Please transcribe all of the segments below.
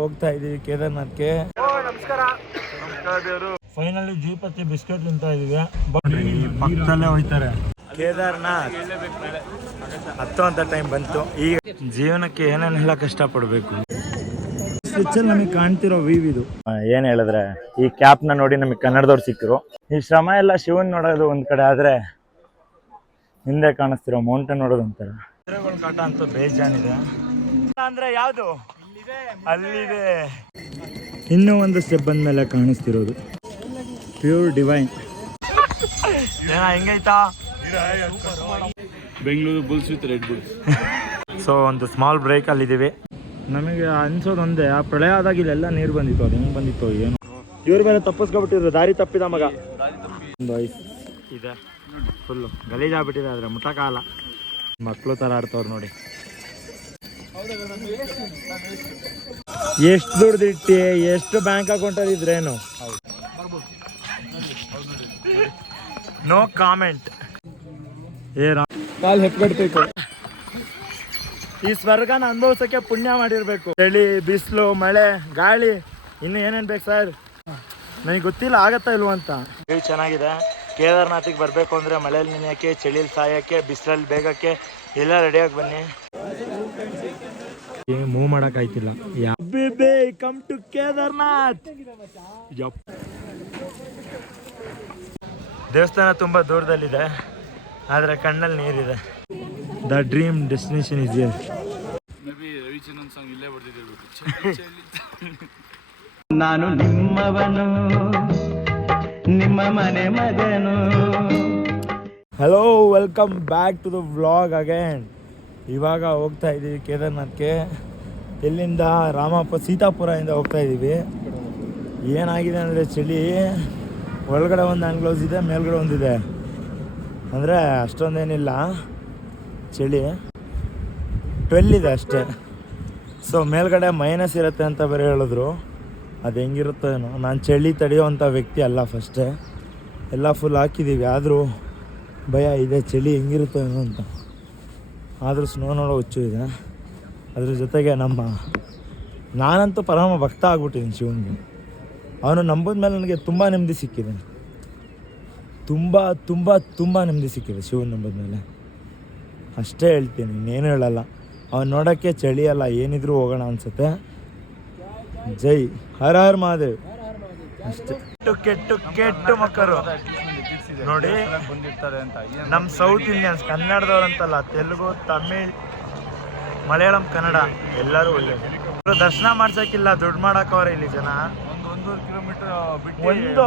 ಹೋಗ್ತಾ ಇದೀವಿ ಕೇದಾರ್ನಾಥ್ಗೆ. ನಮಸ್ಕಾರ ದೇವರು. ಫೈನಲಿ ಜೀಪತ್ತಿ ಬಿಸ್ಕೆಟ್ ತಿಂತಾ ಇದೀವಿ. ಪಕ್ಕದಲ್ಲೇ ಹೋಯ್ತಾರೆ. ಕೇದಾರ್ನಾಥ್ ಹತ್ತುವಂತ ಟೈಮ್ ಬಂತು. ಈಗ ಜೀವನಕ್ಕೆ ಏನೇನೆಲ್ಲ ಕಷ್ಟಪಡಬೇಕು. ನಮಗೆ ಕಾಣ್ತಿರೋ ವೀವ್ ಇದು. ಏನ್ ಹೇಳಿದ್ರೆ ಈ ಕ್ಯಾಪ್ ನ ನೋಡಿ ನಮಗೆ ಕನ್ನಡದವ್ರು ಸಿಕ್ಕರು. ಈ ಶ್ರಮ ಎಲ್ಲ ಶಿವನ್ ನೋಡೋದು ಒಂದ್ ಕಡೆ ಆದ್ರೆ ಹಿಂದೆ ಕಾಣಿಸ್ತಿರೋ ಮೌಂಟೇನ್ ನೋಡೋದು ಒಂಥರ. ಕಾಟ ಅಂತೂ ಬೇಜಾನಿದೆ. ಅಂದ್ರೆ ಯಾವ್ದು ಅಲ್ಲಿದೆ. ಇನ್ನೂ ಒಂದು ಸ್ಟೆಪ್ ಬಂದ್ಮೇಲೆ ಕಾಣಿಸ್ತಿರೋದು ಪ್ಯೂರ್ ಡಿವೈನ್. ಹೆಂಗೈತಾ Bengaluru Bulls with red bulls. So ಒಂದು ಸ್ಮಾಲ್ ಬ್ರೇಕ್ ಅಲ್ಲಿ ಇದೀವಿ. ನಮಗೆ ಅನ್ಸೋದು ಒಂದೇ, ಆ ಪ್ರಳಯ ಆದಾಗ ಇಲ್ಲೆಲ್ಲ ನೀರು ಬಂದಿತ್ತು. ಅದು ಹೆಂಗ್ ಬಂದಿತ್ತು ಏನು. ಇವ್ರ ಮೇಲೆ ತಪ್ಪಿಸ್ಕೊಬಿಟ್ಟಿದ್ರು. ದಾರಿ ತಪ್ಪಿದ ಮಗ. ಒಂದು ಐಸ್ ಇದೆ ಫುಲ್ಲು ಗಲೀಜಾಗ್ಬಿಟ್ಟಿದೆ. ಆದ್ರೆ ಮುಟ್ಟಕ್ಕಾಗಲ್ಲ. ಮಕ್ಕಳು ತರ ಆಡ್ತವ್ರು ನೋಡಿ. ಎಷ್ಟು ದುಡ್ದಿಟ್ಟಿ, ಎಷ್ಟು ಬ್ಯಾಂಕ್ ಅಕೌಂಟಲ್ಲಿ ಇದ್ರೇನು. No comment. ಕಾಲ್ ಹೆಪ್ಕಟ್ಬೇಕು. ಈ ಸ್ವರ್ಗನ ಅನುಭವಿಸೋಕೆ ಪುಣ್ಯ ಮಾಡಿರ್ಬೇಕು. ಚಳಿ, ಬಿಸಿಲು, ಮಳೆ, ಗಾಳಿ, ಇನ್ನು ಏನೇನು ಬೇಕು ಸರ್. ನನಗೆ ಗೊತ್ತಿಲ್ಲ ಆಗತ್ತಾ ಇಲ್ವ ಅಂತ. ಚೆನ್ನಾಗಿದೆ. ಕೇದಾರ್ನಾಥಿಗೆ ಬರಬೇಕು ಅಂದರೆ ಮಳೆಯಲ್ಲಿ ನೆನೆಯೋಕ್ಕೆ, ಚಳಿಲಿ ಸಾಯೋಕ್ಕೆ, ಬಿಸಿಲಲ್ಲಿ ಬೇಗಕ್ಕೆ ಎಲ್ಲ ರೆಡಿಯಾಗಿ ಬನ್ನಿ. ಮೂವ್ ಮಾಡೋಕ್ಕಾಯ್ತಿಲ್ಲ. Come to Kedarnath. ದೇವಸ್ಥಾನ ತುಂಬ ದೂರದಲ್ಲಿದೆ, ಆದರೆ ಕಣ್ಣಲ್ಲಿ ನೀರಿದೆ. The dream destination is here. Ravichandran song ಇಲ್ಲೇ ಬರ್ತಿದ್ದೆ. ನಾನು ನಿಮ್ಮವನು, ನಿಮ್ಮ ಮನೆ ಮಗನು. Hello, welcome back to the vlog again. ಇವಾಗ ಹೋಗ್ತಾ ಇದ್ದೀವಿ ಕೇದಾರ್ನಾಥ್ಗೆ. ಇಲ್ಲಿಂದ ಸೀತಾಪುರದಿಂದ ಹೋಗ್ತಾ ಇದ್ದೀವಿ. ಏನಾಗಿದೆ ಅಂದರೆ ಚಳಿ. ಒಳಗಡೆ ಒಂದು ಹ್ಯಾಂಡ್ ಗ್ಲೌಸ್ ಇದೆ, ಮೇಲ್ಗಡೆ ಒಂದಿದೆ. ಅಂದರೆ ಅಷ್ಟೊಂದೇನಿಲ್ಲ ಚಳಿ. 12 ಇದೆ ಅಷ್ಟೇ. ಸೊ ಮೇಲ್ಗಡೆ ಮೈನಸ್ ಇರುತ್ತೆ ಅಂತ ಬೇರೆ ಹೇಳಿದ್ರು. ಅದು ಹೆಂಗಿರುತ್ತೋ ಏನೋ. ನಾನು ಚಳಿ ತಡೆಯೋವಂಥ ವ್ಯಕ್ತಿ ಅಲ್ಲ. ಫಸ್ಟೇ ಎಲ್ಲ ಫುಲ್ ಹಾಕಿದ್ದೀವಿ, ಆದರೂ ಭಯ ಇದೆ ಚಳಿ ಹೆಂಗಿರುತ್ತೋ ಏನೋ ಅಂತ. ಆದರೂ ಸ್ನೋ ನೋಡೋ ಹುಚ್ಚು ಇದೆ. ಅದ್ರ ಜೊತೆಗೆ ನಾನಂತೂ ಪರಮ ಭಕ್ತ ಆಗ್ಬಿಟ್ಟಿದ್ದೀನಿ ಶಿವನಿಗೆ. ಅವನು ನಂಬಿದ ಮೇಲೆ ನನಗೆ ತುಂಬ ನೆಮ್ಮದಿ ಸಿಕ್ಕಿದೆ. ತುಂಬ ತುಂಬ ತುಂಬ ನೆಮ್ಮದಿ ಸಿಕ್ಕಿದೆ ಶಿವನ ನಂಬಿದ ಮೇಲೆ. ಅಷ್ಟೇ ಹೇಳ್ತೀನಿ, ಇನ್ನೇನು ಹೇಳಲ್ಲ. ಅವನು ನೋಡೋಕ್ಕೆ ಚಳಿ ಅಲ್ಲ, ಏನಿದ್ರು ಹೋಗೋಣ ಅನ್ಸುತ್ತೆ. ಜೈ ಹರ ಹರ್ ಮಹಾದೇವ್. ಅಷ್ಟೇ. ಕೆಟ್ಟು ಮಕ್ಕಳು ನೋಡಿ ಬಂದಿರ್ತಾರೆ ಅಂತ. ನಮ್ಮ ಸೌತ್ ಇಂಡಿಯನ್ಸ್, ಕನ್ನಡದವ್ರಂತಲ್ಲ, ತೆಲುಗು, ತಮಿಳ್, ಮಲಯಾಳಂ, ಕನ್ನಡ ಎಲ್ಲರೂ ಒಳ್ಳೆಯದು. ದರ್ಶನ ಮಾಡ್ಸೋಕ್ಕಿಲ್ಲ, ದುಡ್ಡು ಮಾಡಕ್ಕವ್ರೆ ಇಲ್ಲಿ ಜನ. 1-1.5 ಕಿಲೋಮೀಟರ್ ಒಂದು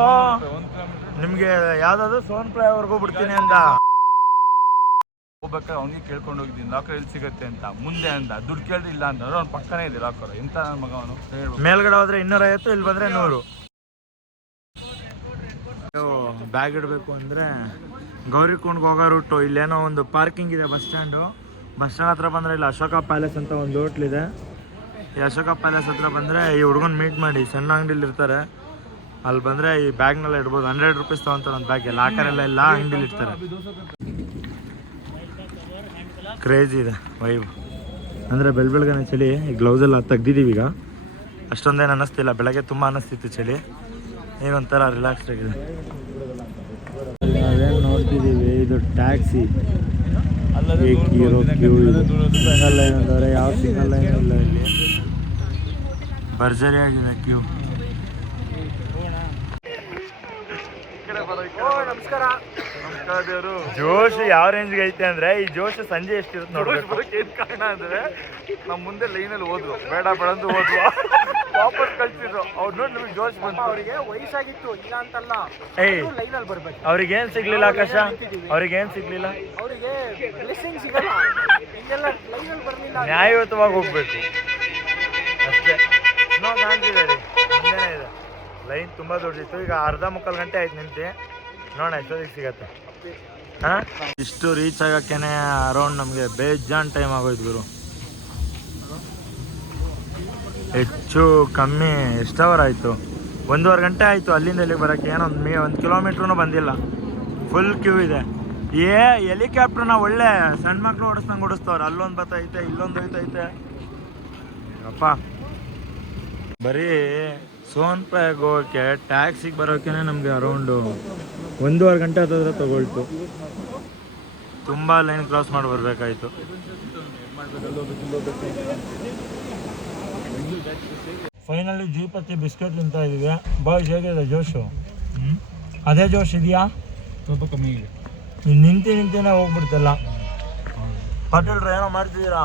ನಿಮಗೆ ಯಾವ್ದಾದ್ರು ಸೋನ್ಪ್ರಾಯವರೆಗೂ ಬಿಡ್ತೀನಿ ಅಂತ ಹೋಗ್ಬೇಕಾದ್ರೆ ಅವ್ನಿಗೆ ಕೇಳ್ಕೊಂಡು ಹೋಗಿದ್ದೀನಿ ಲಾಕರ್ ಎಲ್ಲಿ ಸಿಗುತ್ತೆ ಅಂತ. ಮುಂದೆ ಅಂದ, ದುಡ್ಡು ಕೇಳಿಲ್ಲ ಅಂತ. ಅವ್ನ ಪಕ್ಕನೇ ಇದೆ ಲಾಕರ್. ಎಂತ ನನ್ನ ಮಗ ಅವನು. ಮೇಲ್ಗಡೆ ಹೋದ್ರೆ 250, ಇಲ್ಲಿ ಬಂದ್ರೆ 100. ಬ್ಯಾಗ್ ಇಡಬೇಕು ಅಂದರೆ ಗೌರಿಕುಂಡ್ಗೆ ಹೋಗೋ ರೂಟು. ಇಲ್ಲೇನೋ ಒಂದು ಪಾರ್ಕಿಂಗ್ ಇದೆ, ಬಸ್ ಸ್ಟ್ಯಾಂಡು. ಬಸ್ ಸ್ಟ್ಯಾಂಡ್ ಹತ್ರ ಬಂದರೆ ಇಲ್ಲಿ ಅಶೋಕ ಪ್ಯಾಲೇಸ್ ಅಂತ ಒಂದು ಹೋಟ್ಲಿದೆ. ಈ ಅಶೋಕ ಪ್ಯಾಲೇಸ್ ಹತ್ರ ಬಂದರೆ ಈ ಹುಡುಗನ ಮೀಟ್ ಮಾಡಿ. ಸಣ್ಣ ಅಂಗಡಿಲಿ ಇರ್ತಾರೆ. ಅಲ್ಲಿ ಬಂದರೆ ಈ ಬ್ಯಾಗ್ನೆಲ್ಲ ಇಡ್ಬೋದು. 100 ರೂಪೀಸ್ ತೊಗೊತಾರೆ ಒಂದು ಬ್ಯಾಗ್ಗೆ. ಲಾಕರೆಲ್ಲ ಎಲ್ಲ ಅಂಗಡಿಲಿ ಇರ್ತಾರೆ. ಕ್ರೇಜಿ ಇದೆ ವೈಬ್. ಅಂದರೆ ಬೆಳಗ್ಗೆನೇ ಚಳಿ. ಈ ಗ್ಲೌಸೆಲ್ಲ ತೆಗ್ದಿದ್ದೀವಿ ಈಗ. ಅಷ್ಟೊಂದೇನು ಅನ್ನಿಸ್ತಿಲ್ಲ. ಬೆಳಗ್ಗೆ ತುಂಬ ಅನ್ನಿಸ್ತಿತ್ತು ಚಳಿ. ಈಗ ಒಂಥರ ರಿಲ್ಯಾಕ್ಸ್ ಆಗಿದೆ. ನಾವೇನು ನೋಡ್ತಿದ್ದೀವಿ, ಇದು ಟ್ಯಾಕ್ಸಿ. ಸಿಂಗಲ್ ಲೈನ್ ಅಂದವ್ರೆ, ಯಾವ ಸಿಂಗಲ್ ಲೈನ್ ಇಲ್ಲ ಇಲ್ಲಿ. ಭರ್ಜರಿ ಆಗಿದೆ ಕ್ಯೂ. ನಮಸ್ಕಾರ ದೇವರು. ಜೋಶ್ ಯಾವ ರೇಂಜ್ಗೆ ಐತೆ ಅಂದ್ರೆ, ಈ ಜೋಶ್ ಸಂಜೆ ಎಷ್ಟಿರುತ್ತೆ ನೋಡ್ಬೇಕು. ಏನ್ ಕಾರಣ ಅಂದ್ರೆ ನಮ್ಮ ಮುಂದೆ ಲೈನಲ್ಲಿ ಹೋದ್ರು, ಬೇಡ ಬೇಡಂದು ಹೋದ್ರು, ವಾಪಸ್ ಕಳ್ಸಿದ್ರು. ಅವ್ರು ನೋಡಿ ನಮಗೆ ಜೋಶ್ ಬಂತು. ಅವರಿಗೆ ವಯಸ್ಸಾಗಿತ್ತು, ಇಲ್ಲ ಅಂತಲ್ಲ. ಲೈನಲ್ಲಿ ಬರ್ಬೇಕು. ಅವ್ರಿಗೇನ್ ಸಿಗ್ಲಿಲ್ಲ ಆಕಾಶ, ಅವ್ರಿಗೇನ್ ಸಿಗ್ಲಿಲ್ಲ. ಅವರಿಗೆ ಬ್ಲೆಸ್ಸಿಂಗ್ ಸಿಗಲ್ಲ. ಹಿಂಗೆಲ್ಲ ಲೈನಲ್ಲಿ ಬರ್ಲಿಲ್ಲ. ನ್ಯಾಯಯುತವಾಗಿ ಹೋಗ್ಬೇಕು ಅಷ್ಟೇ. ಕಾಣ್ತಿದೆ ರೀ, ಮುಂದೆನೇ ಇದೆ ಲೈನ್. ತುಂಬ ದೊಡ್ಡಿತ್ತು. ಈಗ ಅರ್ಧ ಮುಕ್ಕಾಲು ಗಂಟೆ ಆಯ್ತು ನಿಂತು. ನೋಡೋಣ ಎಷ್ಟೊತ್ತಿಗೆ ಸಿಗತ್ತೆ. ಹಾಂ, ಇಷ್ಟು ರೀಚ್ ಆಗೋಕ್ಕೇನೆ ಅರೌಂಡ್ ನಮಗೆ ಬೇಜಾನ್ ಟೈಮ್ ಆಗೋಯ್ತು ಗುರು. ಹೆಚ್ಚು ಕಮ್ಮಿ ಎಷ್ಟು ಅವರ್ ಆಯಿತು? 1.5 ಗಂಟೆ ಆಯಿತು ಅಲ್ಲಿಂದ ಇಲ್ಲಿಗೆ ಬರೋಕ್ಕೆ. ಏನೋ 1 ಕಿಲೋಮೀಟ್ರೂ ಬಂದಿಲ್ಲ. ಫುಲ್ ಕ್ಯೂ ಇದೆ. ಹೆಲಿಕಾಪ್ಟರ್ನ ಒಳ್ಳೆ ಸಣ್ಣ ಮಕ್ಕಳು ಓಡಿಸ್ದಂಗೆ ಓಡಿಸ್ತವ್ರು. ಅಲ್ಲೊಂದು ಬತ್ತೈತೆ, ಇಲ್ಲೊಂದು ಹೋಯ್ತೈತೆ. ಅಪ್ಪ ಬರೀ ಸೋನ್ಪ್ರಯಾಗ್ ಹೋಗೋಕ್ಕೆ ಟ್ಯಾಕ್ಸಿಗೆ ಬರೋಕೆ ನಮಗೆ ಅರೌಂಡು 1.5 ಗಂಟೆ ಹತ್ತಿರ ತಗೊಳ್ತು. ತುಂಬ ಲೈನ್ ಕ್ರಾಸ್ ಮಾಡಿ ಬರಬೇಕಾಯ್ತು. ಫೈನಲಿ ಜೀಪತ್ತಿ ಬಿಸ್ಕೆಟ್ ತಿಂತಾ ಇದೀವಿ. ಬಾಯ್ಸ್ ಹೇಗಿದೆ ಜೋಶು? ಅದೇ ಜೋಶ್ ಇದೆಯಾ? ಸ್ವಲ್ಪ ಕಮ್ಮಿ ಇದೆ. ನೀನು ನಿಂತಿನೇ ಹೋಗ್ಬಿಡ್ತಲ್ಲ. ಪಟೇಲ್ರ ಏನೋ ಮಾಡ್ತಿದ್ದೀರಾ?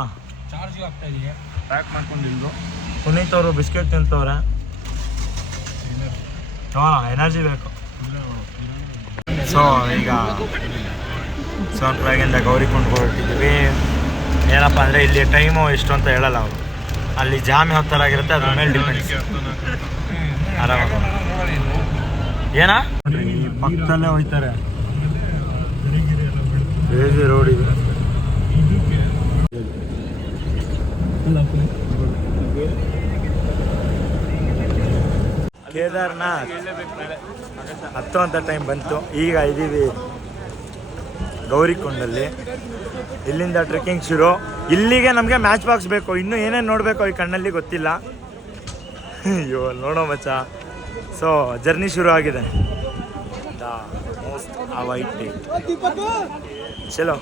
ಚಾರ್ಜ್ ಆಗ್ತಾ ಇದೆಯಾ? ಪ್ಯಾಕ್ ಮಾಡ್ಕೊಂಡಿದ್ದು. ಪುನೀತ್ ಅವರು ಬಿಸ್ಕೆಟ್ ತಿಂತವ್ರೆ. ಹಾಂ, ಎನರ್ಜಿ ಬೇಕು. ಸೊ ಈಗ ಸೋನ್ಪ್ರಯಾಗಿಂದ ಗೌರಿಕುಂಡ್ ಹೊರಟಿದ್ವಿ. ಏನಪ್ಪ ಅಂದರೆ ಇಲ್ಲಿ ಟೈಮು ಎಷ್ಟು ಅಂತ ಹೇಳಲ್ಲ ಅವರು. ಅಲ್ಲಿ ಜಾಮ್ ಯಾವ ಥರ ಆಗಿರುತ್ತೆ ಅದ್ರ ಮೇಲೆ ಡಿಪೆಂಡ್ಸ್. ಆರಾಮಾಗ ಏನಾ ಈ ಪಕ್ಕದಲ್ಲೇ ಹೋಯ್ತಾರೆ. ಬೇಜಿ ರೋಡ್ ಇದೆ. ಕೇದಾರ್ನಾಥ್ ಹತ್ತುವಂಥ ಟೈಮ್ ಬಂತು. ಈಗ ಇದ್ದೀವಿ ಗೌರಿಕೊಂಡಲ್ಲಿ. ಇಲ್ಲಿಂದ ಟ್ರೆಕ್ಕಿಂಗ್ ಶುರು. ಇಲ್ಲಿಗೆ ನಮಗೆ ಮ್ಯಾಚ್ ಬಾಕ್ಸ್ ಬೇಕು. ಇನ್ನೂ ಏನೇನು ನೋಡಬೇಕು ಈ ಕಣ್ಣಲ್ಲಿ ಗೊತ್ತಿಲ್ಲ. ಅಯ್ಯೋ ನೋಡೋ ಮಚ್ಚ. ಸೊ ಜರ್ನಿ ಶುರು ಆಗಿದೆ. Most awaited. ಚಲೋ.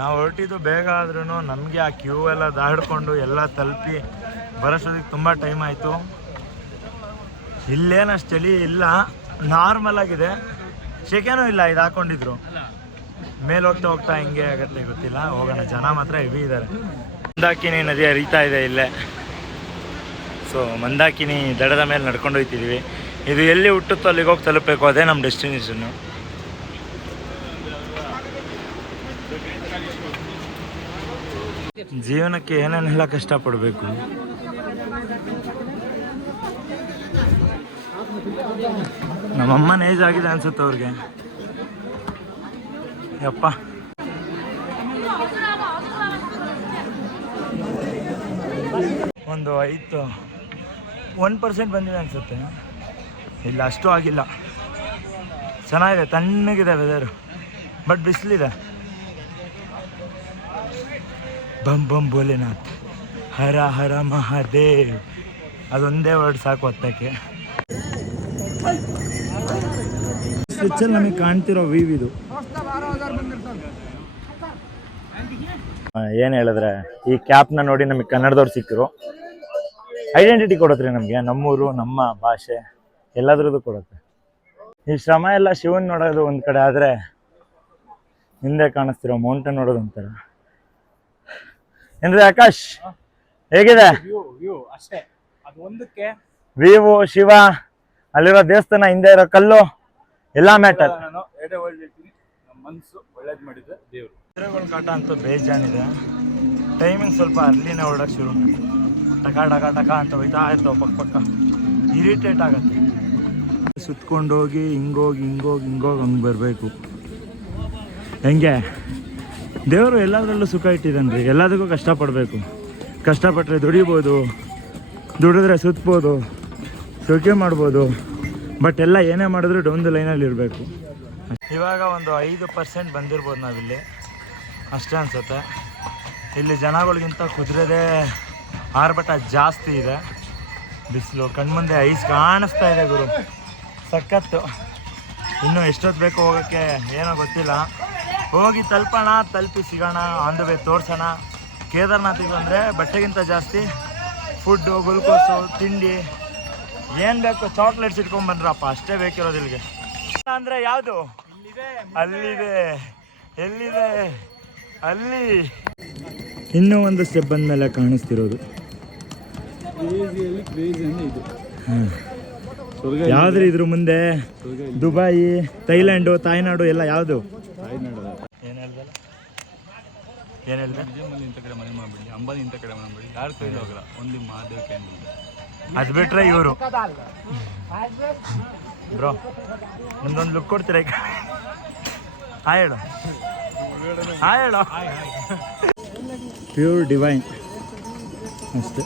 ನಾವು ಹೊರಟಿದ್ದು ಬೇಗ ಆದ್ರೂ ನಮಗೆ ಆ ಕ್ಯೂ ಎಲ್ಲ ದಾಡ್ಕೊಂಡು ಎಲ್ಲ ತಲುಪಿ ಬರೋಷ್ಟೊತ್ತಿಗೆ ತುಂಬ ಟೈಮ್ ಆಯಿತು. ಇಲ್ಲೇನಷ್ಟು ಚಳಿ ಇಲ್ಲ, ನಾರ್ಮಲ್ ಆಗಿದೆ. ಶೆಕೆನೂ ಇಲ್ಲ. ಇದು ಹಾಕ್ಕೊಂಡಿದ್ರು. ಮೇಲೆ ಹೋಗ್ತಾ ಹೋಗ್ತಾ ಹಿಂಗೆ ಆಗುತ್ತೆ ಗೊತ್ತಿಲ್ಲ. ಹೋಗೋಣ. ಜನ ಮಾತ್ರ ಹೆವಿ ಇದ್ದಾರೆ. ಮಂದಾಕಿನಿ ನದಿ ಹರಿತಾ ಇದೆ ಇಲ್ಲೇ. ಸೊ ಮಂದಾಕಿನಿ ದಡದ ಮೇಲೆ ನಡ್ಕೊಂಡು ಹೋಗ್ತಿದ್ದೀವಿ. ಇದು ಎಲ್ಲಿ ಹುಟ್ಟುತ್ತೋ ಅಲ್ಲಿಗೆ ಹೋಗಿ ತಲುಪಬೇಕು. ಅದೇ ನಮ್ಮ ಡೆಸ್ಟಿನೇಷನ್ನು. ಜೀವನಕ್ಕೆ ಏನೇನೆಲ್ಲ ಕಷ್ಟಪಡಬೇಕು. ನಮ್ಮಮ್ಮನ ಏಜ್ ಆಗಿದೆ ಅನ್ಸುತ್ತೆ ಅವ್ರಿಗೆ. ಯಪ್ಪ, ಒಂದು 1% ಬಂದಿದೆ ಅನ್ಸುತ್ತೆ. ಇಲ್ಲ, ಅಷ್ಟು ಆಗಿಲ್ಲ. ಚೆನ್ನಾಗಿದೆ, ತಣ್ಣಗಿದೆ ವೆದರು. ಬಟ್ ಬಿಸಿಲಿದೆ. ಬಂ ಬಂ ಭೋಲೆನಾಥ್, ಹರ ಹರ ಮಹಾದೇವ್, ಅದೊಂದೇ ವರ್ಡ್ ಸಾಕು ಹೊತ್ತಕ್ಕೆ. ಸ್ವಿಚ್ಚಲ್ಲಿ ನಮಗೆ ಕಾಣ್ತಿರೋ ವೀವ್ ಇದು. ಏನು ಹೇಳಿದ್ರೆ ಈ ಕ್ಯಾಪ್ನ ನೋಡಿ ನಮಗೆ ಕನ್ನಡದವ್ರು ಸಿಕ್ಕರು. ಐಡೆಂಟಿಟಿ ಕೊಡುತ್ತೆ ನಮಗೆ. ನಮ್ಮೂರು, ನಮ್ಮ ಭಾಷೆ ಎಲ್ಲದ್ರದ್ದು ಕೊಡುತ್ತೆ. ಈ ಶ್ರಮ ಎಲ್ಲ ಶಿವನ್ ನೋಡೋದು ಒಂದು ಕಡೆ ಆದರೆ, ಹಿಂದೆ ಕಾಣಿಸ್ತಿರೋ ಮೌಂಟೇನ್ ನೋಡೋದು ಒಂಥರ. ಏನ್ರಿ ಆಕಾಶ್, ಹೇಗಿದೆ ಅಷ್ಟೇ? ಅದು ಒಂದಕ್ಕೆ ವೀವು, ಶಿವ, ಅಲ್ಲಿರೋ ದೇವಸ್ಥಾನ, ಹಿಂದೆ ಇರೋ ಕಲ್ಲು ಎಲ್ಲ ಮ್ಯಾಟರ್. ನಾನು ಹೇಳ್ತೀನಿ, ನಮ್ಮ ಮನಸ್ಸು ಒಳ್ಳೇದು ಮಾಡಿದ್ರೆ ದೇವರು. ಕುದುರೆಗಳ ಕಾಟ ಅಂತೂ ಬೇಜಾನಿದೆ. ಟೈಮಿಂಗ್ ಸ್ವಲ್ಪ ಅರ್ಲಿನೇ ಹೊರಡಕ್ಕೆ ಶುರು ಮಾಡಿ ಟಕ ಟಕ ಟಕ ಅಂತ ಹೋಯ್ತಾ ಇರ್ತಾವೆ ಪಕ್ಕ ಪಕ್ಕ. ಇರಿಟೇಟ್ ಆಗುತ್ತೆ. ಸುತ್ಕೊಂಡೋಗಿ ಹಿಂಗೋಗಿ ಹಂಗೆ ಬರಬೇಕು. ಹೆಂಗೆ ದೇವರು ಎಲ್ಲದರಲ್ಲೂ ಸುಖ ಇಟ್ಟಿದ್ದಾನೆ. ಎಲ್ಲದಕ್ಕೂ ಕಷ್ಟಪಡಬೇಕು. ಕಷ್ಟಪಟ್ಟರೆ ದುಡಿಬೋದು, ದುಡಿದ್ರೆ ಸುತ್ತಬೋದು, ಸೌಖ್ಯ ಮಾಡ್ಬೋದು. ಬಟ್ ಎಲ್ಲ ಏನೇ ಮಾಡಿದ್ರು ಡೌನ್ ದ ಲೈನಲ್ಲಿ ಇರಬೇಕು. ಇವಾಗ ಒಂದು 5% ಬಂದಿರ್ಬೋದು ನಾವಿಲ್ಲಿ, ಅಷ್ಟೇ ಅನಿಸುತ್ತೆ. ಇಲ್ಲಿ ಜನಗಳಿಗಿಂತ ಕುದುರೆದೇ ಆರ್ಭಟ ಜಾಸ್ತಿ ಇದೆ. ಬಿಸಿಲು ಕಣ್ಮುಂದೆ ಐಸ್ ಕಾಣಿಸ್ತಾ ಇದೆ ಗುರು, ಸಖತ್ತು. ಇನ್ನೂ ಎಷ್ಟೊತ್ತು ಬೇಕು ಹೋಗೋಕ್ಕೆ ಏನೋ ಗೊತ್ತಿಲ್ಲ. ಹೋಗಿ ತಲುಪಿ ಸಿಗೋಣ, ಆನ್ ದ ವೇ ತೋರಿಸೋಣ. ಕೇದಾರ್ನಾಥಿಗೆ ಬಂದರೆ ಬಟ್ಟೆಗಿಂತ ಜಾಸ್ತಿ ಫುಡ್ಡು, ಗ್ಲುಕೋಸು, ತಿಂಡಿ ಏನು ಬೇಕು ಚಾಕ್ಲೇಟ್ಸ್ ಇಟ್ಕೊಂಡ್ಬಂದ್ರಪ್ಪ, ಅಷ್ಟೇ ಬೇಕಿರೋದು ಇಲ್ಲಿಗೆ. ಅಂದರೆ ಯಾವುದು? ಅಲ್ಲಿದೆ. ಎಲ್ಲಿದೆ? ಅಲ್ಲಿ. ಇನ್ನೂ ಒಂದು ಸ್ಟೆಪ್ ಬಂದ ಮೇಲೆ ಕಾಣಿಸ್ತಿರೋದು ಯಾವ್ದ್ರಿ ಇದ್ರ ಮುಂದೆ? ದುಬಾಯಿ, ಥೈಲ್ಯಾಂಡು, ತಾಯ್ನಾಡು ಎಲ್ಲ ಯಾವುದು? ಏನು ಹೇಳ್ದೆ? ಇಂಥ ಕಡೆ ಮನೆ ಮಾಡ್ಬಿಡಿ, ಅಂಬಾನಿ ಇಂಥ ಕಡೆ ಮಾಡ್ಬಿಡಿ, ಯಾರು ಕೈ ಹೋಗಲ್ಲ. ಒಂದು ಮಹಾದೇವ್ ಕ್ಯಾಂಡಿ ಅದು ಬಿಟ್ರೆ ಇವರು ಬ್ರೋ ನಿಮ್ದೊಂದು ಲುಕ್ ಕೊಡ್ತೀರಾ? ಹಾಯ್ ಹೇಳು, ಹಾಯ್ ಹೇಳು. ಪ್ಯೂರ್ ಡಿವೈನ್ ಅಷ್ಟೇ.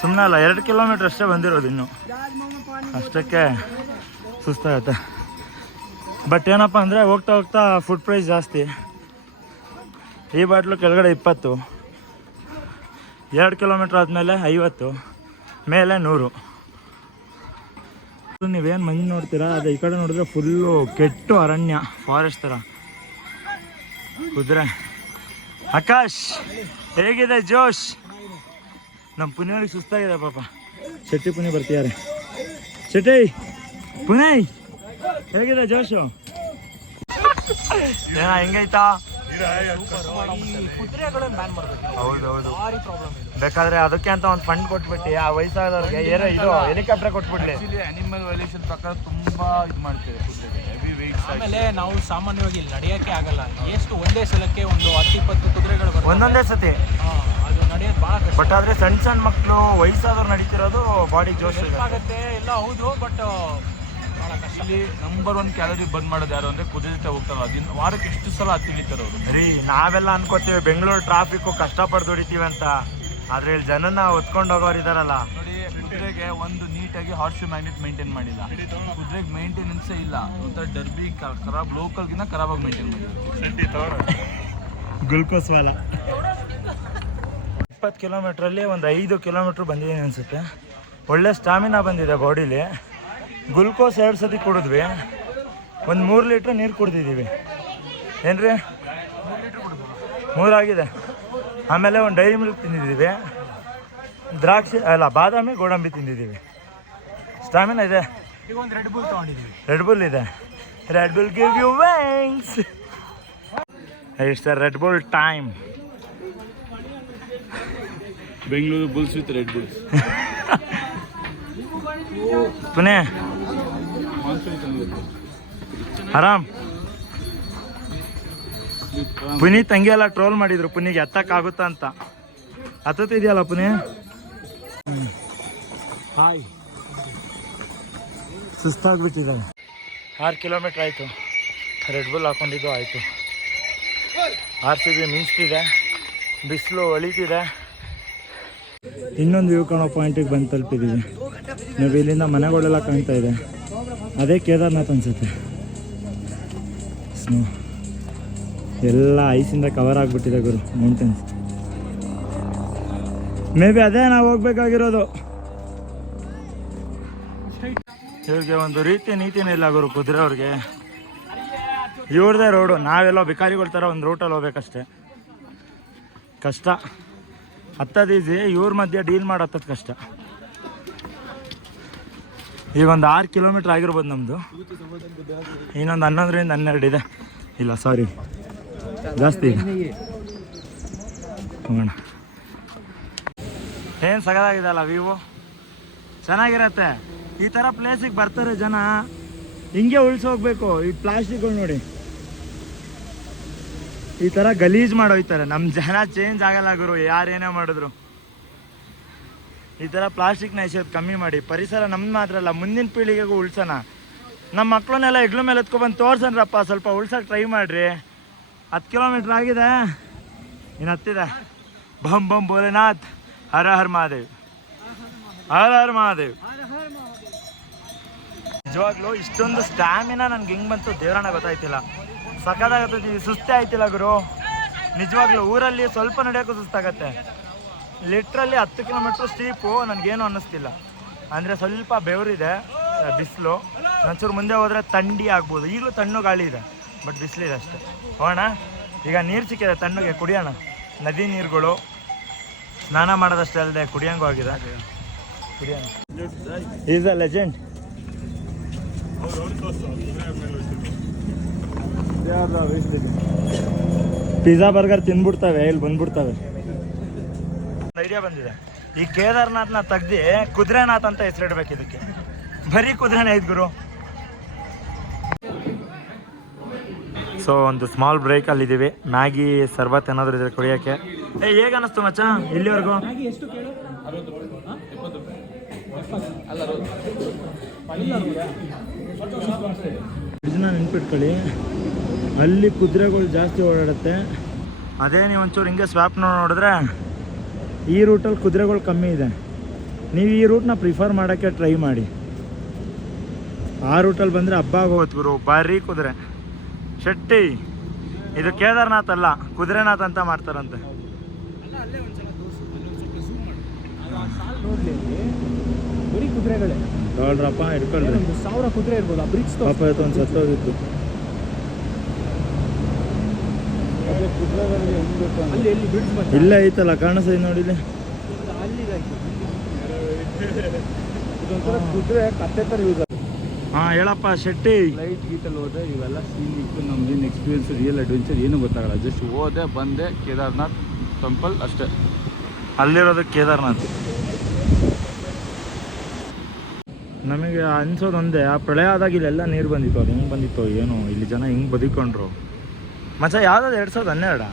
ಸುಮ್ಮನೆ ಅಲ್ಲ, 2 ಕಿಲೋಮೀಟ್ರ್ ಅಷ್ಟೇ ಬಂದಿರೋದು. ಇನ್ನು ಅಷ್ಟಕ್ಕೆ ಸುಸ್ತಾಗತ್ತೆ. ಬಟ್ ಏನಪ್ಪ ಅಂದರೆ ಹೋಗ್ತಾ ಹೋಗ್ತಾ ಫುಡ್ ಪ್ರೈಸ್ ಜಾಸ್ತಿ. ಈ ಬಾಟ್ಲು ಕೆಳಗಡೆ 20, 2 ಕಿಲೋಮೀಟ್ರ್ ಆದಮೇಲೆ 50, ಮೇಲೆ 100. ನೀವೇನು ಮಂಜು ನೋಡ್ತೀರಾ, ಅದು ಈ ಕಡೆ ನೋಡಿದ್ರೆ ಫುಲ್ಲು ಕೆಟ್ಟು ಅರಣ್ಯ, ಫಾರೆಸ್ಟ್ ಥರ. ಕುದುರೆ ಆಕಾಶ್ ಹೇಗಿದೆ ಜೋಶ್? ನಮ್ಮ ಪುಣ್ಯವ್ರಿಗೆ ಸುಸ್ತಾಗಿದೆ ಪಾಪ. ಶೆಟ್ಟಿ ಪುಣ್ಯ ಬರ್ತಿದ್ದಾರೆ. ಶೆಟ್ಟಿ ಪುಣ್ಯ ಹೇಗಿದೆ ಜೋಶು? ಏನ ಹೆಂಗೈತಾ? ಕುದುರೆಗಳನ್ನು ಬ್ಯಾನ್ ಮಾಡಬೇಕು. ಹೌದೌದು, ಭಾರಿ ಪ್ರಾಬ್ಲಮ್ ಇದೆ. ಬೇಕಾದ್ರೆ ಅದಕ್ಕೆ ಅಂತ ಒಂದು ಫಂಡ್ ಕೊಟ್ಬಿಟ್ಟು ಆ ವಯಸ್ಸಾದವ್ರಿಗೆ ಏರೋ ಇದು ಹೆಲಿಕಾಪ್ಟರ್ ಕೊಟ್ಬಿಡ್ಲಿ. ಅನಿಮಲ್ ವೈಲೇಷನ್ ಪ್ರಕಾರ ತುಂಬಾ ಇದು ಮಾಡ್ತಾರೆ ಕುದುರೆಗೆ, ಹೆವಿ ವೆಯ್ಟ್ಸ್. ಆಮೇಲೆ ನಾವು ಸಾಮಾನ್ಯವಾಗಿ ಇಲ್ಲಿ ನಡೆಯೋಕ್ಕೆ ಆಗಲ್ಲ. ಎಷ್ಟು ಒಂದೇ ಸಲಕ್ಕೆ ಒಂದು 10-20 ಕುದುರೆಗಳು ಬರ್ತವೆ ಒಂದೊಂದೇ ಸತಿ. ಅದು ನಡೆಯೋದು ಭಾಳ ಕಷ್ಟ. ಬಟ್ ಆದ್ರೆ ಸಣ್ಣ ಸಣ್ಣ ಮಕ್ಕಳು ವಯಸ್ಸಾದವ್ರು ನಡೀತಿರೋದು ಬಾಡಿ ಜೋಶ್ ಆಗುತ್ತೆ ಎಲ್ಲ ಹೌದು, ಬಟ್ ಭಾಳ ಕಷ್ಟ. ಇಲ್ಲಿ ನಂಬರ್ 1 ಕ್ಯಾಲರಿ ಬಂದ್ ಮಾಡೋದು ಯಾರು ಅಂದ್ರೆ ಕುದುರೆ ಜೊತೆ ಹೋಗ್ತಾರಲ್ಲ, ಅದನ್ನ ವಾರಕ್ಕೆ ಎಷ್ಟು ಸಲ ಹತ್ತಿಳಿತಾರೆ ಅವರು. ರೀ ನಾವೆಲ್ಲ ಅನ್ಕೋತೀವಿ ಬೆಂಗಳೂರು ಟ್ರಾಫಿಕ್ ಕಷ್ಟಪಟ್ಟು ದುಡಿತೀವಿ ಅಂತ, ಆದ್ರೆ ಇಲ್ಲಿ ಜನನ ಹೊತ್ಕೊಂಡು ಹೋಗೋರು ಇದಾರಲ್ಲ. ನೋಡಿ, ಕುದುರೆಗೆ ಒಂದು ನೀಟಾಗಿ ಹಾರ್ಸ್ ಮ್ಯಾಗ್ನೆಟ್ ಮೇಂಟೈನ್ ಮಾಡಿಲ್ಲ. ಕುದುರೆಗೆ ಮೇಂಟೆನೆನ್ಸೇ ಇಲ್ಲ. ಒಂಥರ ಡರ್ಬಿ ಖರಾಬ್, ಲೋಕಲ್ಗಿನ್ನ ಖರಾಬಾಗಿ ಮೇಂಟೈನ್ ಮಾಡಿದ್ದಾರೆ. ಗ್ಲುಕೋಸ್ ವಾಲ 20 ಕಿಲೋಮೀಟ್ರಲ್ಲಿ ಒಂದು 5 ಕಿಲೋಮೀಟ್ರ್ ಬಂದಿದ್ದೀನಿ ಅನಿಸುತ್ತೆ. ಒಳ್ಳೆ ಸ್ಟಾಮಿನಾ ಬಂದಿದೆ ಬಾಡಿಲಿ. ಗ್ಲುಕೋಸ್ 2 ಸತಿ ಕುಡಿದ್ವಿ, ಒಂದು 3 ಲೀಟ್ರ್ ನೀರು ಕುಡ್ದಿದ್ದೀವಿ. ಏನ್ರಿ 3 ಆಗಿದೆ. ಆಮೇಲೆ ಒಂದು ಡೈರಿ ಮಿಲ್ಕ್ ತಿಂದಿದ್ದೀವಿ, ದ್ರಾಕ್ಷಿ ಅಲ್ಲ ಬಾದಾಮಿ ಗೋಡಂಬಿ ತಿಂದಿದ್ದೀವಿ. ಸ್ಟಾಮಿನಾ ಇದೆ. ಈಗ ಒಂದು ರೆಡ್ ಬುಲ್ ತೊಗೊಂಡಿದ್ವಿ. ರೆಡ್ ಬುಲ್ ಇದೆ. Red Bull give you wings. It's the Red Bull time. Bengaluru Bulls with red Bulls. Pune ಆರಾಮ್. ಪುನೀತ್ ತಂಗಿ ಎಲ್ಲ ಟ್ರೋಲ್ ಮಾಡಿದ್ರು ಪುನಿಗೆ ಎತ್ತಕ್ಕಾಗುತ್ತಾ ಅಂತ. ಹತ್ತಿದೆಯಲ್ಲ ಪುನಿ. ಹಾಯ್, ಸುಸ್ತಾಗ್ಬಿಟ್ಟಿದ್ದಾರೆ. 6 ಕಿಲೋಮೀಟ್ರ್ ಆಯಿತು. ರೆಡ್ ಬುಲ್ ಹಾಕೊಂಡಿದ್ದು ಆಯಿತು. RCB ಮಿಂಚ್ತಿದೆ, ಬಿಸಿಲು ಹೊಳಿತಿದೆ. ಇನ್ನೊಂದು ವ್ಯೂ ಕಾಣೋ ಪಾಯಿಂಟಿಗೆ ಬಂದು ತಲುಪಿದ್ದೀವಿ. ನಾವು ಇಲ್ಲಿಂದ ಮನೆಗಳೆಲ್ಲ ಕಾಣ್ತಾ ಇದೆ. ಅದೇ ಕೇದಾರ್ನಾಥ್ ಅನಿಸುತ್ತೆ. ಸ್ನೋ ಎಲ್ಲ ಐಸಿಂದ ಕವರ್ ಆಗಿಬಿಟ್ಟಿದೆ ಗುರು, ಮೌಂಟೇನ್ಸ್. ಮೇ ಬಿ ಅದೇ ನಾವು ಹೋಗ್ಬೇಕಾಗಿರೋದು. ಇವ್ರಿಗೆ ಒಂದು ರೀತಿ ನೀತಿನೇ ಇಲ್ಲ ಗುರು, ಕುದುರೆ ಅವ್ರಿಗೆ. ಇವ್ರದೇ ರೋಡು, ನಾವೆಲ್ಲೋ ಭಿಕಾರಿಗಳ ಥರ ಒಂದು ರೂಟಲ್ಲಿ ಹೋಗ್ಬೇಕಷ್ಟೆ. ಕಷ್ಟ ಹತ್ತದು ಈಸಿ, ಇವ್ರ ಮಧ್ಯೆ ಡೀಲ್ ಮಾಡಿ ಹತ್ತದ ಕಷ್ಟ. ಈಗ ಒಂದು 6 ಕಿಲೋಮೀಟ್ರ್ ಆಗಿರ್ಬೋದು ನಮ್ಮದು. ಇನ್ನೊಂದು 11ರಿಂದ 12 ಇದೆ. ಇಲ್ಲ ಸಾರಿ, ಜಾಸ್ತಿ ಇದೆ. ಹೋಗೋಣ. ಏನು ಸಗದಾಗಿದೆ ಅಲ್ಲ ವ್ಯೂ, ಚೆನ್ನಾಗಿರತ್ತೆ. ಈ ಥರ ಪ್ಲೇಸಿಗೆ ಬರ್ತಾರೆ ಜನ, ಹಿಂಗೆ ಉಳಿಸೋಗ್ಬೇಕು. ಈ ಪ್ಲಾಸ್ಟಿಕ್ಗಳು ನೋಡಿ ಈ ಥರ ಗಲೀಜು ಮಾಡೋಯ್ತಾರೆ. ನಮ್ಮ ಜನ ಚೇಂಜ್ ಆಗಲ್ಲ ಗುರು, ಯಾರೇನೇ ಮಾಡಿದ್ರು. ಈ ಥರ ಪ್ಲಾಸ್ಟಿಕ್ನ ಎಸೆಯೋದು ಕಮ್ಮಿ ಮಾಡಿ. ಪರಿಸರ ನಮ್ದು ಮಾತ್ರ ಅಲ್ಲ, ಮುಂದಿನ ಪೀಳಿಗೆಗೂ ಉಳ್ಸೋಣ. ನಮ್ಮ ಮಕ್ಕಳನ್ನೆಲ್ಲ ಹೆಗ್ಲ ಮೇಲೆ ಎತ್ಕೊಬಂದು ತೋರ್ಸನ್ರಪ್ಪ, ಸ್ವಲ್ಪ ಉಳ್ಸೋಕೆ ಟ್ರೈ ಮಾಡಿರಿ. 10 ಕಿಲೋಮೀಟ್ರ್ ಆಗಿದೆ, ಇನ್ನು ಹತ್ತಿದೆ. ಬಮ್ ಬಮ್ ಭೋಲೆನಾಥ್, ಹರ ಹರ್ ಮಹಾದೇವ್, ಹರ ಹರ್ ಮಹಾದೇವ್. ನಿಜವಾಗ್ಲೂ ಇಷ್ಟೊಂದು ಸ್ಟ್ಯಾಮಿನಾ ನನಗೆ ಹೆಂಗೆ ಬಂತು ದೇವರನ್ನ ಗೊತ್ತಾಯ್ತಿಲ್ಲ. ಸಖತ್ತಾಗತ್ತೆ, ಸುಸ್ತೇ ಆಯ್ತಿಲ್ಲ ಗುರು. ನಿಜವಾಗ್ಲೂ ಊರಲ್ಲಿ ಸ್ವಲ್ಪ ನಡೆಯೋಕ್ಕೂ ಸುಸ್ತಾಗತ್ತೆ. ಲಿಟ್ರಲ್ಲಿ 10 ಕಿಲೋಮೀಟ್ರ್ ಸ್ಟೀಪು ನನಗೇನು ಅನ್ನಿಸ್ತಿಲ್ಲ. ಅಂದರೆ ಸ್ವಲ್ಪ ಬೆವರಿದೆ, ಬಿಸಿಲು. ಒಂಚೂರು ಮುಂದೆ ಹೋದರೆ ಥಂಡಿ ಆಗ್ಬೋದು. ಈಗಲೂ ತಣ್ಣು ಗಾಳಿ ಇದೆ, ಬಟ್ ಬಿಸಿಲಿದೆ ಅಷ್ಟೇ. ಹೋಗೋಣ. ಈಗ ನೀರು ಸಿಕ್ಕಿದೆ ತಣ್ಣಗೆ, ಕುಡಿಯೋಣ. ನದಿ ನೀರುಗಳು, ಸ್ನಾನ ಮಾಡೋದಷ್ಟೇ ಅಲ್ಲದೆ ಕುಡಿಯೋಂಗೂ ಆಗಿದೆ. ಕುಡಿಯೋಣ. Is a legend. Pizza burger ತಿಂದ್ಬಿಡ್ತವೆ, ಇಲ್ಲಿ ಬಂದ್ಬಿಡ್ತವೆ. ಐಡಿಯಾ ಬಂದಿದೆ, ಈ ಕೇದಾರ್ನಾಥ್ನ ತೆಗ್ದು ಕುದುರೆನಾಥ್ ಅಂತ ಹೆಸರಿಡ್ಬೇಕು. ಇದಕ್ಕೆ ಬರೀ ಕುದುರೆನೇ ಐದು ಗುರು. ಸೊ ಒಂದು ಸ್ಮಾಲ್ ಬ್ರೇಕಲ್ಲಿ ಇದ್ದೀವಿ. ಮ್ಯಾಗಿ ಸರ್ಬತ್ ಏನಾದರೂ ಇದ್ರೆ ಕುಡಿಯೋಕ್ಕೆ. ಹೇಗೆ ಅನ್ನಿಸ್ತು ಮಚ್ಚ ಇಲ್ಲಿವರೆಗೂ? ಇದನ್ನ ನೆನ್ಪಿಟ್ಕೊಳ್ಳಿ, ಅಲ್ಲಿ ಕುದುರೆಗಳು ಜಾಸ್ತಿ ಓಡಾಡುತ್ತೆ. ಅದೇ ನೀವು ಒಂಚೂರು ಹಿಂಗೆ ಸ್ವಾಪ್ ನೋಡಿದ್ರೆ ಈ ರೂಟಲ್ಲಿ ಕುದುರೆಗಳು ಕಮ್ಮಿ ಇದೆ. ನೀವು ಈ ರೂಟ್ನ ಪ್ರಿಫರ್ ಮಾಡೋಕ್ಕೆ ಟ್ರೈ ಮಾಡಿ. ಆ ರೂಟಲ್ಲಿ ಬಂದರೆ ಹಬ್ಬ ಆಗೋಗುತ್ತೆ ಗುರು, ಭಾರಿ ಕುದುರೆ. ಶೆಟ್ಟಿ, ಇದು ಕೇದಾರ್ನಾಥ್ ಅಲ್ಲ, ಕುದುರೆನಾಥ್ ಅಂತ ಮಾಡ್ತಾರಂತೆ. ನೋಡ್ಲಿ ಅಲ್ಲಿ ಬರೀ ಕುದುರೆಗಳೇ ನೋಡ್ರಪ್ಪ ಹಿಡ್ಕೊಳ್ರಿ. ಒಂದು 1000 ಕುದುರೆ ಇರ್ಬೋದು. ಆ ಬ್ರಿಡ್ಜ್ ಪಾಪ ಇವತ್ತು ಒಂದು ಸತ್ತೋಗಿತ್ತು. ಅಲ್ಲಿ ಎಲ್ಲಿ ಬ್ರಿಡ್ಜ್ ಮತ್ತೆ ಇಲ್ಲ ಐತಲ್ಲ ಕಾಣಿಸ್ತದೆ ನೋಡಿಲಿ. ಅಲ್ಲಿಗಾಯ್ತು. ಇದೊಂಥರ ಕುದುರೆ ಕತ್ತೆ ಥರ ಯೂಸ್ ಆಗುತ್ತೆ. ಹಾಂ ಹೇಳಪ್ಪ ಶೆಟ್ಟಿ. ಫ್ಲೈಟ್ ಗೀಟಲ್ಲಿ ಹೋದ್ರೆ ಇವೆಲ್ಲ ಸೀನ್ ಇತ್ತು. ನಮ್ದೇನು ಎಕ್ಸ್ಪೀರಿಯನ್ಸ್ ರಿಯಲ್ ಅಡ್ವೆಂಚರ್ ಏನೂ ಗೊತ್ತಾಗಲ್ಲ. ಜಸ್ಟ್ ಹೋದೆ ಬಂದೆ ಕೇದಾರ್ನಾಥ್ ಟೆಂಪಲ್ ಅಷ್ಟೇ. ಅಲ್ಲಿರೋದು ಕೇದಾರ್ನಾಥ್. ನಮಗೆ ಅನ್ಸೋದು ಒಂದೇ, ಆ ಪ್ರಳಯ ಆದಾಗ ಇಲ್ಲೆಲ್ಲ ನೀರು ಬಂದಿತ್ತು. ಅದು ಹೆಂಗೆ ಬಂದಿತ್ತು ಏನು, ಇಲ್ಲಿ ಜನ ಹಿಂಗೆ ಬದುಕೊಂಡ್ರು ಮಚ್ಚ. ಯಾವ್ದಾದ್ರು 2012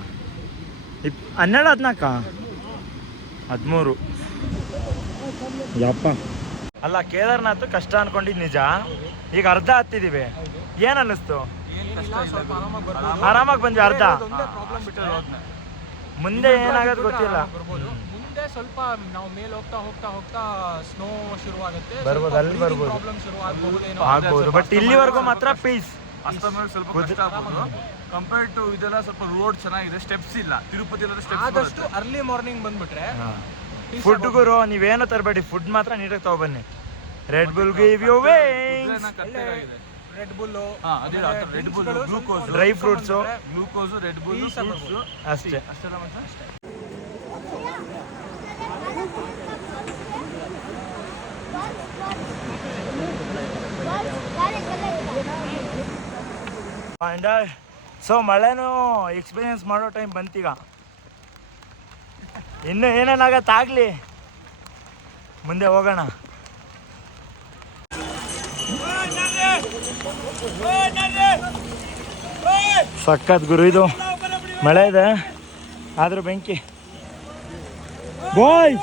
12 14 13 ಯಪ್ಪ. ಅಲ್ಲ ಕೇದಾರ್ನಾಥ್ ಕಷ್ಟ ಅನ್ಕೊಂಡಿದ್ದು ನಿಜ. ಈಗ ಅರ್ಧ ಹತ್ತಿದೀವಿ. ಏನು ಅನ್ನಿಸ್ತು? ಆರಾಮಾಗಿ ಬಂದ್ವಿ. ಅರ್ಧ ಪ್ರಾಬ್ಲಮ್ ಬಿಟ್ಟರೆ ಮುಂದೆ ಏನಾಗೋದು ಗೊತ್ತಿಲ್ಲ. ಮುಂದೆ ಸ್ವಲ್ಪ ನಾವು ಮೇಲೆ ಹೋಗ್ತಾ ಹೋಗ್ತಾ ಹೋಗ್ತಾ ಸ್ನೋ ಶುರುವಾಗುತ್ತೆ. ಬರ್ಬೋದು, ಅಲ್ಲಿ ಬರ್ಬೋದು, ಪ್ರಾಬ್ಲಮ್ ಶುರು ಆಗಬಹುದೇನೋ ಆಗ್ಬೋದು. ಬಟ್ ಇಲ್ಲಿವರೆಗೂ ಮಾತ್ರ ಪೀಸ್. ಅಷ್ಟಮೇಲೆ ಸ್ವಲ್ಪ ಕಷ್ಟ ಆಗ್ಬೋದು. ಕಂಪೇರ್ಡ್ ಟು ಇದೆಲ್ಲ ಸ್ವಲ್ಪ ರೋಡ್ ಚೆನ್ನಾಗಿದೆ, ಸ್ಟೆಪ್ಸ್ ಇಲ್ಲ. ತಿರುಪತಿ ಎಲ್ಲ ಸ್ಟೆಪ್ಸ್. ಆದಷ್ಟು ಅರ್ಲಿ ಮಾರ್ನಿಂಗ್ ಬಂದ್ಬಿಟ್ರೆ ಫುಡ್ ಗುರು ನೀವೇನು ತರಬೇಡಿ, ಫುಡ್ ಮಾತ್ರ ನೀಟಾಗಿ ತಗೊಬನ್ನಿ. Red Bull give you wings, Red Bull, Red Bull, glucose, dry fruits, glucose, Red Bull, ಅಷ್ಟೇ. ಅಷ್ಟೆಲ್ಲ ಮತ್ತೆ ಸೊ ಮಳೆನೂ ಎಕ್ಸ್ಪೀರಿಯನ್ಸ್ ಮಾಡೋ ಟೈಮ್ ಬಂತೀಗ. ಇನ್ನು ಏನೇನಾಗತ್ತಾಗಲಿ, ಮುಂದೆ ಹೋಗೋಣ. ಸಖತ್ ಗುರು ಇದು. ಮಳೆ ಇದೆ ಆದ್ರೂ ಬೆಂಕಿ. ಬಾಯ್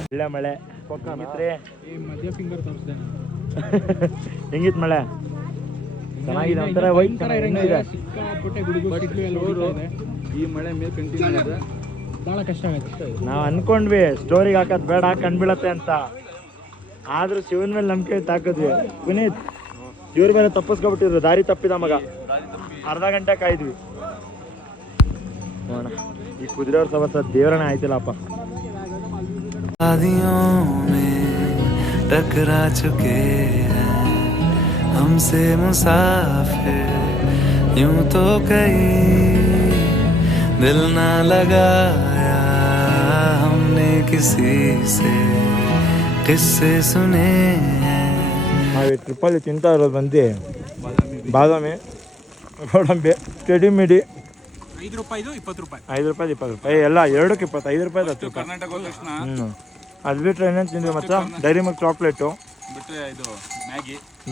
ಒಳ್ಳೆ ಮಳೆ. ಮಧ್ಯ ಫಿಂಗರ್ ತೋರಿಸ್ದೆ. ಹೆಂಗಿತ್ತು ಮಳೆ? ಚೆನ್ನಾಗಿದೆ, ಒಂಥರ ವೈಟ್ ಚೆನ್ನಾಗಿದೆ. ಸಿಕ್ಕಾಪಟ್ಟೆ ಗುಡುಗು ಸಿಡ್ಲು ಎಲ್ಲ ಹೊಡಿತಾ ಇದೆ. ಈ ಮಳೆ ಮೇಲೆ ಕಂಟಿನ್ಯೂ ಆಗಿದೆ. ಭಾಳ ಕಷ್ಟ ಆಗುತ್ತೆ. ನಾವು ಅನ್ಕೊಂಡ್ವಿ ಸ್ಟೋರಿಗೆ ಹಾಕೋದು ಬೇಡ, ಕಂಡ್ಬೀಳತ್ತೆ ಅಂತ. ಆದ್ರೂ ಶಿವನ ಮೇಲೆ ನಂಬಿಕೆ ಇಟ್ಟು ಹಾಕಿದ್ವಿ. ಪುನೀತ್ ಇವ್ರ ಮೇಲೆ ತಪ್ಪಿಸ್ಕೊಬಿಟ್ಟಿದ್ರು. ದಾರಿ ತಪ್ಪಿದ ಮಗ. ಅರ್ಧ ಗಂಟೆ ಕಾಯ್ದ್ವಿ. ನೋಡ ಈ ಕುದುರೆಯವ್ರ ಸವಸ ದೇವರನ್ನ ಆಯ್ತಿಲ್ಲಪ್ಪ. टकरा चुके हैं हमसे मुसाफिर, यूं तो कहीं दिल ना लगाया हमने किसी से, किस्से सुने हैं. ನಾವು ಟ್ರಿಪ್ಪಲ್ಲಿ ತಿಂತಾ ಇರೋದು ಬಂದು ಬಾದಾಮಿ, ಗೋಡಂಬಿ, ಟೆಡಿಮಿಡಿ. 5 ರೂಪಾಯಿದು 20 ರೂಪಾಯಿ, 5 ರೂಪಾಯಿ 20 ರೂಪಾಯಿ ಎಲ್ಲ ಎರಡಕ್ಕೆ 25 ರೂಪಾಯಿ 10 ರೂಪಾಯಿ. ಕರ್ನಾಟಕ ಹೋದ ತಕ್ಷಣ ಅದು ಬಿಟ್ಟರೆ ಏನೇನು ತಿಂದ್ವಿ ಮತ್ತೆ? ಡೈರಿ ಮಿಲ್ಕ್ ಚಾಕ್ಲೇಟು, ಬಿಟ್ಟರೆ ಇದು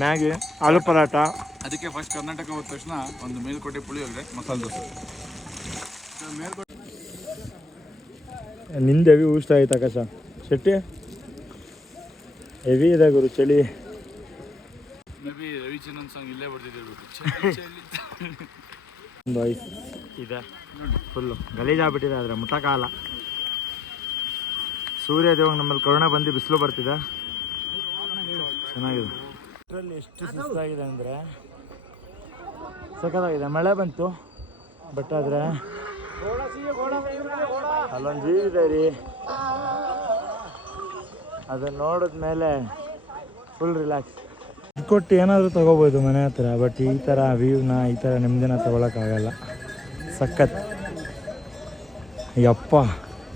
ಮ್ಯಾಗಿ, ಆಲೂ ಪರಾಟ. ಅದಕ್ಕೆ ಫಸ್ಟ್ ಕರ್ನಾಟಕ ಹೋದ ತಕ್ಷಣ ಒಂದು ಮೇಲ್ಕೋಟೆ ಪುಳಿಯೋಗರೆ, ಮಸಾಲೆ ದೋಸೆ. ನಿಂದು ಹೆವಿ ಊಷ್ಟ ಆಯ್ತು ಆಕಾಶ ಶೆಟ್ಟಿ. ಹೆವಿ ಇದೆ ಗುರು ಚಳಿ. ಮೇ ಬಿ ರವಿಚಂದ್ರನ್ ಸಾಂಗ್ ಇಲ್ಲೇ ಬರ್ತಿದ್ದಿರ್ಬೇಕು. ಒಂದು ಐಸ್ ಇದೆ, ಫುಲ್ಲು ಗಲೀಜಾಗ್ಬಿಟ್ಟಿದೆ. ಆದರೆ ಮುಟ್ಟಕ್ಕಾಗಲ್ಲ. ಸೂರ್ಯ ದೇವಾಗ ನಮ್ಮಲ್ಲಿ ಕರುಣೆ ಬಂದು ಬಿಸಿಲು ಬರ್ತಿದೆ. ಚೆನ್ನಾಗಿದೆ. ಇದರಲ್ಲಿ ಎಷ್ಟು ಸುಸ್ತಾಗಿದೆ ಅಂದರೆ ಸಖತ್ತಾಗಿದೆ. ಮಳೆ ಬಂತು ಬಟ್ ಆದರೆ ಅಲ್ಲೊಂದು ಜೀವ ಇದೆ ರೀ. ಅದನ್ನು ನೋಡಿದ್ಮೇಲೆ ಫುಲ್ ರಿಲ್ಯಾಕ್ಸ್. ಕೊಟ್ಟು ಏನಾದರೂ ತೊಗೋಬೋದು ಮನೆ ಹತ್ರ. ಬಟ್ ಈ ಥರ ವ್ಯೂನ, ಈ ಥರ ನೆಮ್ಮದಿನ ತೊಗೊಳಕ್ಕಾಗಲ್ಲ. ಸಖತ್ ಯಪ್ಪ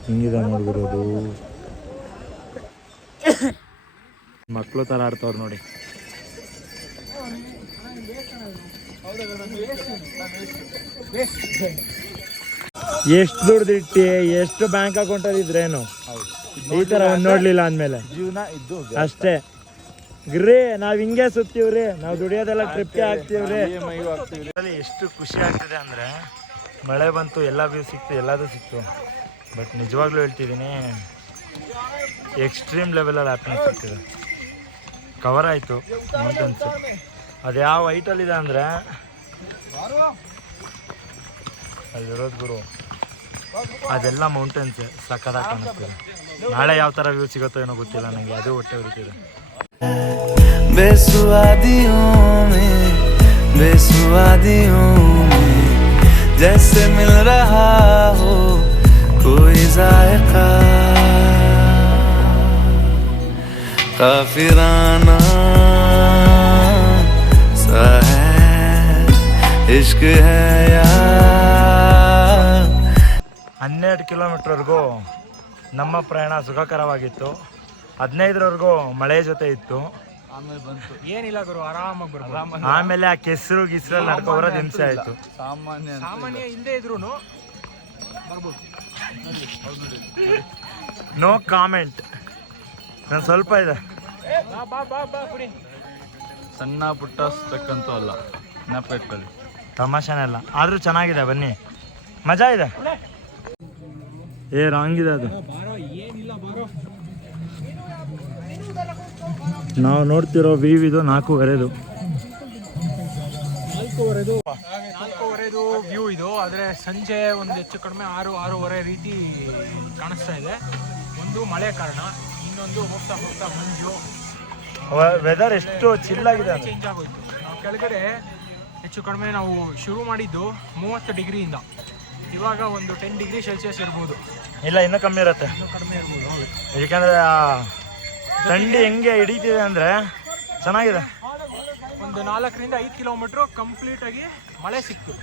ಹಿಂಗಿದೆ ನೋಡ್ಬಿರೋದು. ಮಕ್ಕಳು ಥರ ಆಡ್ತವ್ರು ನೋಡಿ. ಎಷ್ಟು ದುಡ್ದಿಟ್ಟಿ, ಎಷ್ಟು ಬ್ಯಾಂಕ್ ಅಕೌಂಟಲ್ಲಿ ಇದ್ರೇನು ಈ ಥರ ಒಂದು ನೋಡಲಿಲ್ಲ ಅಂದಮೇಲೆ ಜೀವನ ಇದ್ದು ಅಷ್ಟೇ. ಗ್ರೇ ನಾವು ಹಿಂಗೆ ಸುತ್ತೀವ್ರಿ, ನಾವು ದುಡಿಯೋದೆಲ್ಲ ಟ್ರಿಪ್ಗೆ ಹಾಕ್ತೀವ್ರಿ. ಎಷ್ಟು ಖುಷಿ ಆಗ್ತಿದೆ ಅಂದರೆ ಮಳೆ ಬಂತು, ಎಲ್ಲ ವ್ಯೂ ಸಿಕ್ತು, ಎಲ್ಲದೂ ಸಿಕ್ತು. ಬಟ್ ನಿಜವಾಗ್ಲೂ ಹೇಳ್ತಿದ್ದೀನಿ, ಎಕ್ಸ್ಟ್ರೀಮ್ ಲೆವೆಲಲ್ಲಿ ಹ್ಯಾಪಿನೆಸ್ ಸಿಗ್ತಿದೆ. ಕವರ್ ಆಯಿತು ಮೌಂಟೇನ್ಸು. ಅದು ಯಾವ ಹೈಟಲ್ಲಿದೆ ಅಂದರೆ ಅಲ್ಲಿರೋದು ಗುರು, ಅದೆಲ್ಲ ಮೌಂಟೇನ್ಸೇ. ಸಕ್ಕತ್ತಾಗಿ ಕಾಣಿಸ್ತಿದೆ. ನಾಳೆ ಯಾವ ಥರ ವ್ಯೂ ಸಿಗುತ್ತೋ ಏನೋ ಗೊತ್ತಿಲ್ಲ ನನಗೆ, ಅದು ಹೊಟ್ಟೆ ಉರಿತಿದೆ. बेसुआदियों में जैसे मिल रहा हो कोई जायका. काफिराना सा है इश्क है यार 12 ಕಿಲೋಮೀಟರ್ವರೆಗೂ ನಮ್ಮ ಪ್ರಯಾಣ ಸುಖಕರವಾಗಿತ್ತು. 15ರವರೆಗೂ ಮಳೆ ಜೊತೆ ಇತ್ತು. ಆಮೇಲೆ ಬಂತು ಏನಿಲ್ಲ ಗುರು, ಆರಾಮಾಗಿ ಬರ್ಬೋದು. ಆಮೇಲೆ ಆ ಕೆಸರು ಗಿಸ್ರಲ್ಲಿ ನಡ್ಕೊ ಬರೋದು ಹಿಂಸೆ ಆಯ್ತು. ಸಾಮಾನ್ಯ ಇಲ್ಲದೆ ಇದ್ರು ಬರ್ಬೋದು. No comment. ನಾನು ಸ್ವಲ್ಪ ಇದೆ. ಬಾ ಬಿಡಿ. ಸಣ್ಣ ಪುಟ್ಟ ಸ್ಟಕ್ಕಂತೂ ಅಲ್ಲ, ಜ್ಞಾಪಕ ಇಟ್ಕೊಳ್ಳಿ. ತಮಾಷೆನೇ ಅಲ್ಲ, ಆದರೂ ಚೆನ್ನಾಗಿದೆ. ಬನ್ನಿ, ಮಜಾ ಇದೆ. ರಾಂಗ್ ಇದೆ ಅದು. ಬಾರೋ, ಏನಿಲ್ಲ ಬಾರೋ. ನಾವು ನೋಡ್ತಿರೋ ವೀವ್ ಇದು 4:15. 4:15 ವ್ಯೂ ಇದು. ಆದರೆ ಸಂಜೆ ಒಂದು ಹೆಚ್ಚು ಕಡಿಮೆ 6-6:30 ರೀತಿ ಕಾಣಿಸ್ತಾ ಇದೆ. ಒಂದು ಮಳೆ ಕಾರಣ, ಇನ್ನೊಂದು ಹೋಗ್ತಾ ಹೋಗ್ತಾ ಮಂಜು, ವೆದರ್ ಎಷ್ಟು ಚಿಲ್ಲಾಗಿದೆ. ಚೇಂಜ್ ಆಗೋಯ್ತು. ನಾವು ಕೆಳಗಡೆ ಹೆಚ್ಚು ಕಡಿಮೆ ನಾವು ಶುರು ಮಾಡಿದ್ದು 30 ಡಿಗ್ರಿಯಿಂದ, ಇವಾಗ ಒಂದು 10 ಡಿಗ್ರಿ ಸೆಲ್ಸಿಯಸ್ ಇರ್ಬೋದು. ಇಲ್ಲ, ಇನ್ನೂ ಕಮ್ಮಿ ಇರುತ್ತೆ. ಇನ್ನೂ ಕಡಿಮೆ ಇರ್ಬೋದು. ಹೌದು, ಯಾಕಂದ್ರೆ ಥಂಡಿ ಹೆಂಗೆ ಹಿಡಿತಿದೆ ಅಂದರೆ ಚೆನ್ನಾಗಿದೆ. ಒಂದು 4-5 ಕಿಲೋಮೀಟ್ರು ಕಂಪ್ಲೀಟಾಗಿ ಮಳೆ ಸಿಕ್ತು.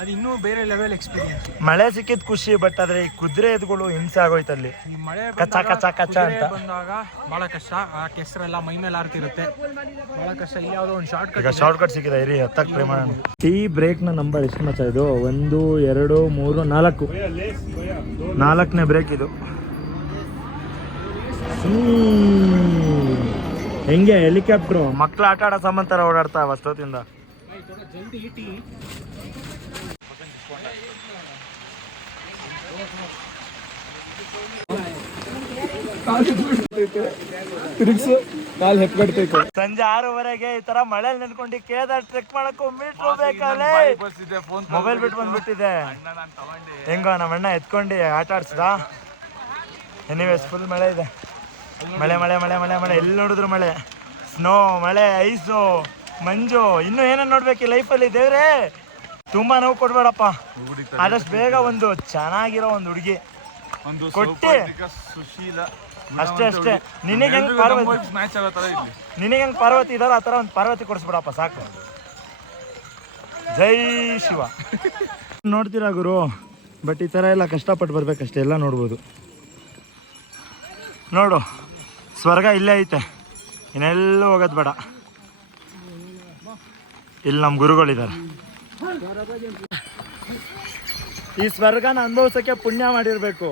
ಅದು ಇನ್ನೂ ಬೇರೆ ಲೆವೆಲ್ ಎಕ್ಸ್ಪೀರಿಯನ್ಸ್. ಮಳೆ ಸಿಕ್ಕಿದ ಖುಷಿ, ಬಟ್ ಆದರೆ ಈ ಕುದುರೆ ಎದ್ಗಳು ಹಿಂಸೆ ಆಗೋಯ್ತು ಅಲ್ಲಿ. ಈ ಮಳೆ ಕಚ್ಚ ಕಚ್ಚ ಕಚ್ಚ ಅಂತ ಬಂದಾಗ ಭಾಳ ಕಷ್ಟ. ಆ ಕೆಸರೆಲ್ಲ ಮೈ ಮೇಲೆ ಆರ್ತಿರುತ್ತೆ, ಭಾಳ ಕಷ್ಟ. ಇಲ್ಲಿ ಯಾವುದೋ ಒಂದು ಶಾರ್ಟ್ ಈಗ ಶಾರ್ಟ್ ಕಟ್ ಸಿಕ್ಕಿದೆ. ಇರಿ, ಹತ್ತಕ್ಕೆ ಟ್ರೈ ಮಾಡೋಣ. ಟೀ ಬ್ರೇಕ್ನ ನಂಬರ್ ಎಷ್ಟು ಮಚ್ಚ ಇದು? 1, 2, 3, 4. 4ನೇ ಬ್ರೇಕ್ ಇದು. ಹೆಂಗೆ ಹೆಲಿಕಾಪ್ಟ್ರು ಮಕ್ಳು ಆಟ ಆಡೋ ಸಾಮಾನ್ ಥರ ಓಡಾಡ್ತಾವ ಅಷ್ಟೊತ್ತಿಂದ. ಜಲ್ದಿ ಟೀ. ಸಂಜೆ 6:30ಗೆ ಈ ತರ ಮಳೆ ನೆನ್ಕೊಂಡು ಕೇದಾರ್ ಟ್ರೆಕ್ ಮಾಡಕ್ಕೂ ಮೀಟ್ರು ಬೇಕಲ್ಲೇ. ಮೊಬೈಲ್ ಬಿಟ್ಟು ಬಂದ್ಬಿಟ್ಟಿದೆ. ಹೆಂಗೋ ನಮ್ಮ ಅಣ್ಣ ಎತ್ಕೊಂಡು ಆಟ ಆಡ್ಸ್ದ. ಎನಿವೇಸ್ ಫುಲ್ ಮಳೆ ಇದೆ. ಮಳೆ ಮಳೆ ಮಳೆ ಮಳೆ ಮಳೆ ಎಲ್ಲಿ ನೋಡಿದ್ರು ಮಳೆ. ಸ್ನೋ, ಮಳೆ, ಐಸು, ಮಂಜು. ಇನ್ನೂ ಏನನ್ನ ನೋಡ್ಬೇಕು ಈ ಲೈಫಲ್ಲಿ ದೇವ್ರೆ. ತುಂಬಾ ನೋವು ಕೊಡ್ಬೇಡಪ್ಪ. ಆದಷ್ಟು ಬೇಗ ಒಂದು ಚೆನ್ನಾಗಿರೋ ಒಂದು ಹುಡುಗಿ ಕೊಟ್ಟಿ. ಅಷ್ಟೇ ಅಷ್ಟೇ. ನಿನಗೆ ಹೆಂಗ್ ಪಾರ್ವತಿ ಇದಾರ ಆ ಥರ ಒಂದು ಪಾರ್ವತಿ ಕೊಡಿಸ್ಬಿಡಪ್ಪ ಸಾಕು. ಜೈ ಶಿವ. ನೋಡ್ತೀರಾ ಗುರು, ಬಟ್ ಈ ಥರ ಎಲ್ಲ ಕಷ್ಟಪಟ್ಟು ಬರ್ಬೇಕಷ್ಟೇ. ಎಲ್ಲ ನೋಡ್ಬೋದು. ನೋಡು, ಸ್ವರ್ಗ ಇಲ್ಲೇ ಐತೆ, ಇನ್ನೆಲ್ಲೂ ಹೋಗೋದು ಬೇಡ. ಇಲ್ಲಿ ನಮ್ಮ ಗುರುಗಳಿದ್ದಾರೆ. ಈ ಸ್ವರ್ಗನ ಅನುಭವಿಸೋಕ್ಕೆ ಪುಣ್ಯ ಮಾಡಿರಬೇಕು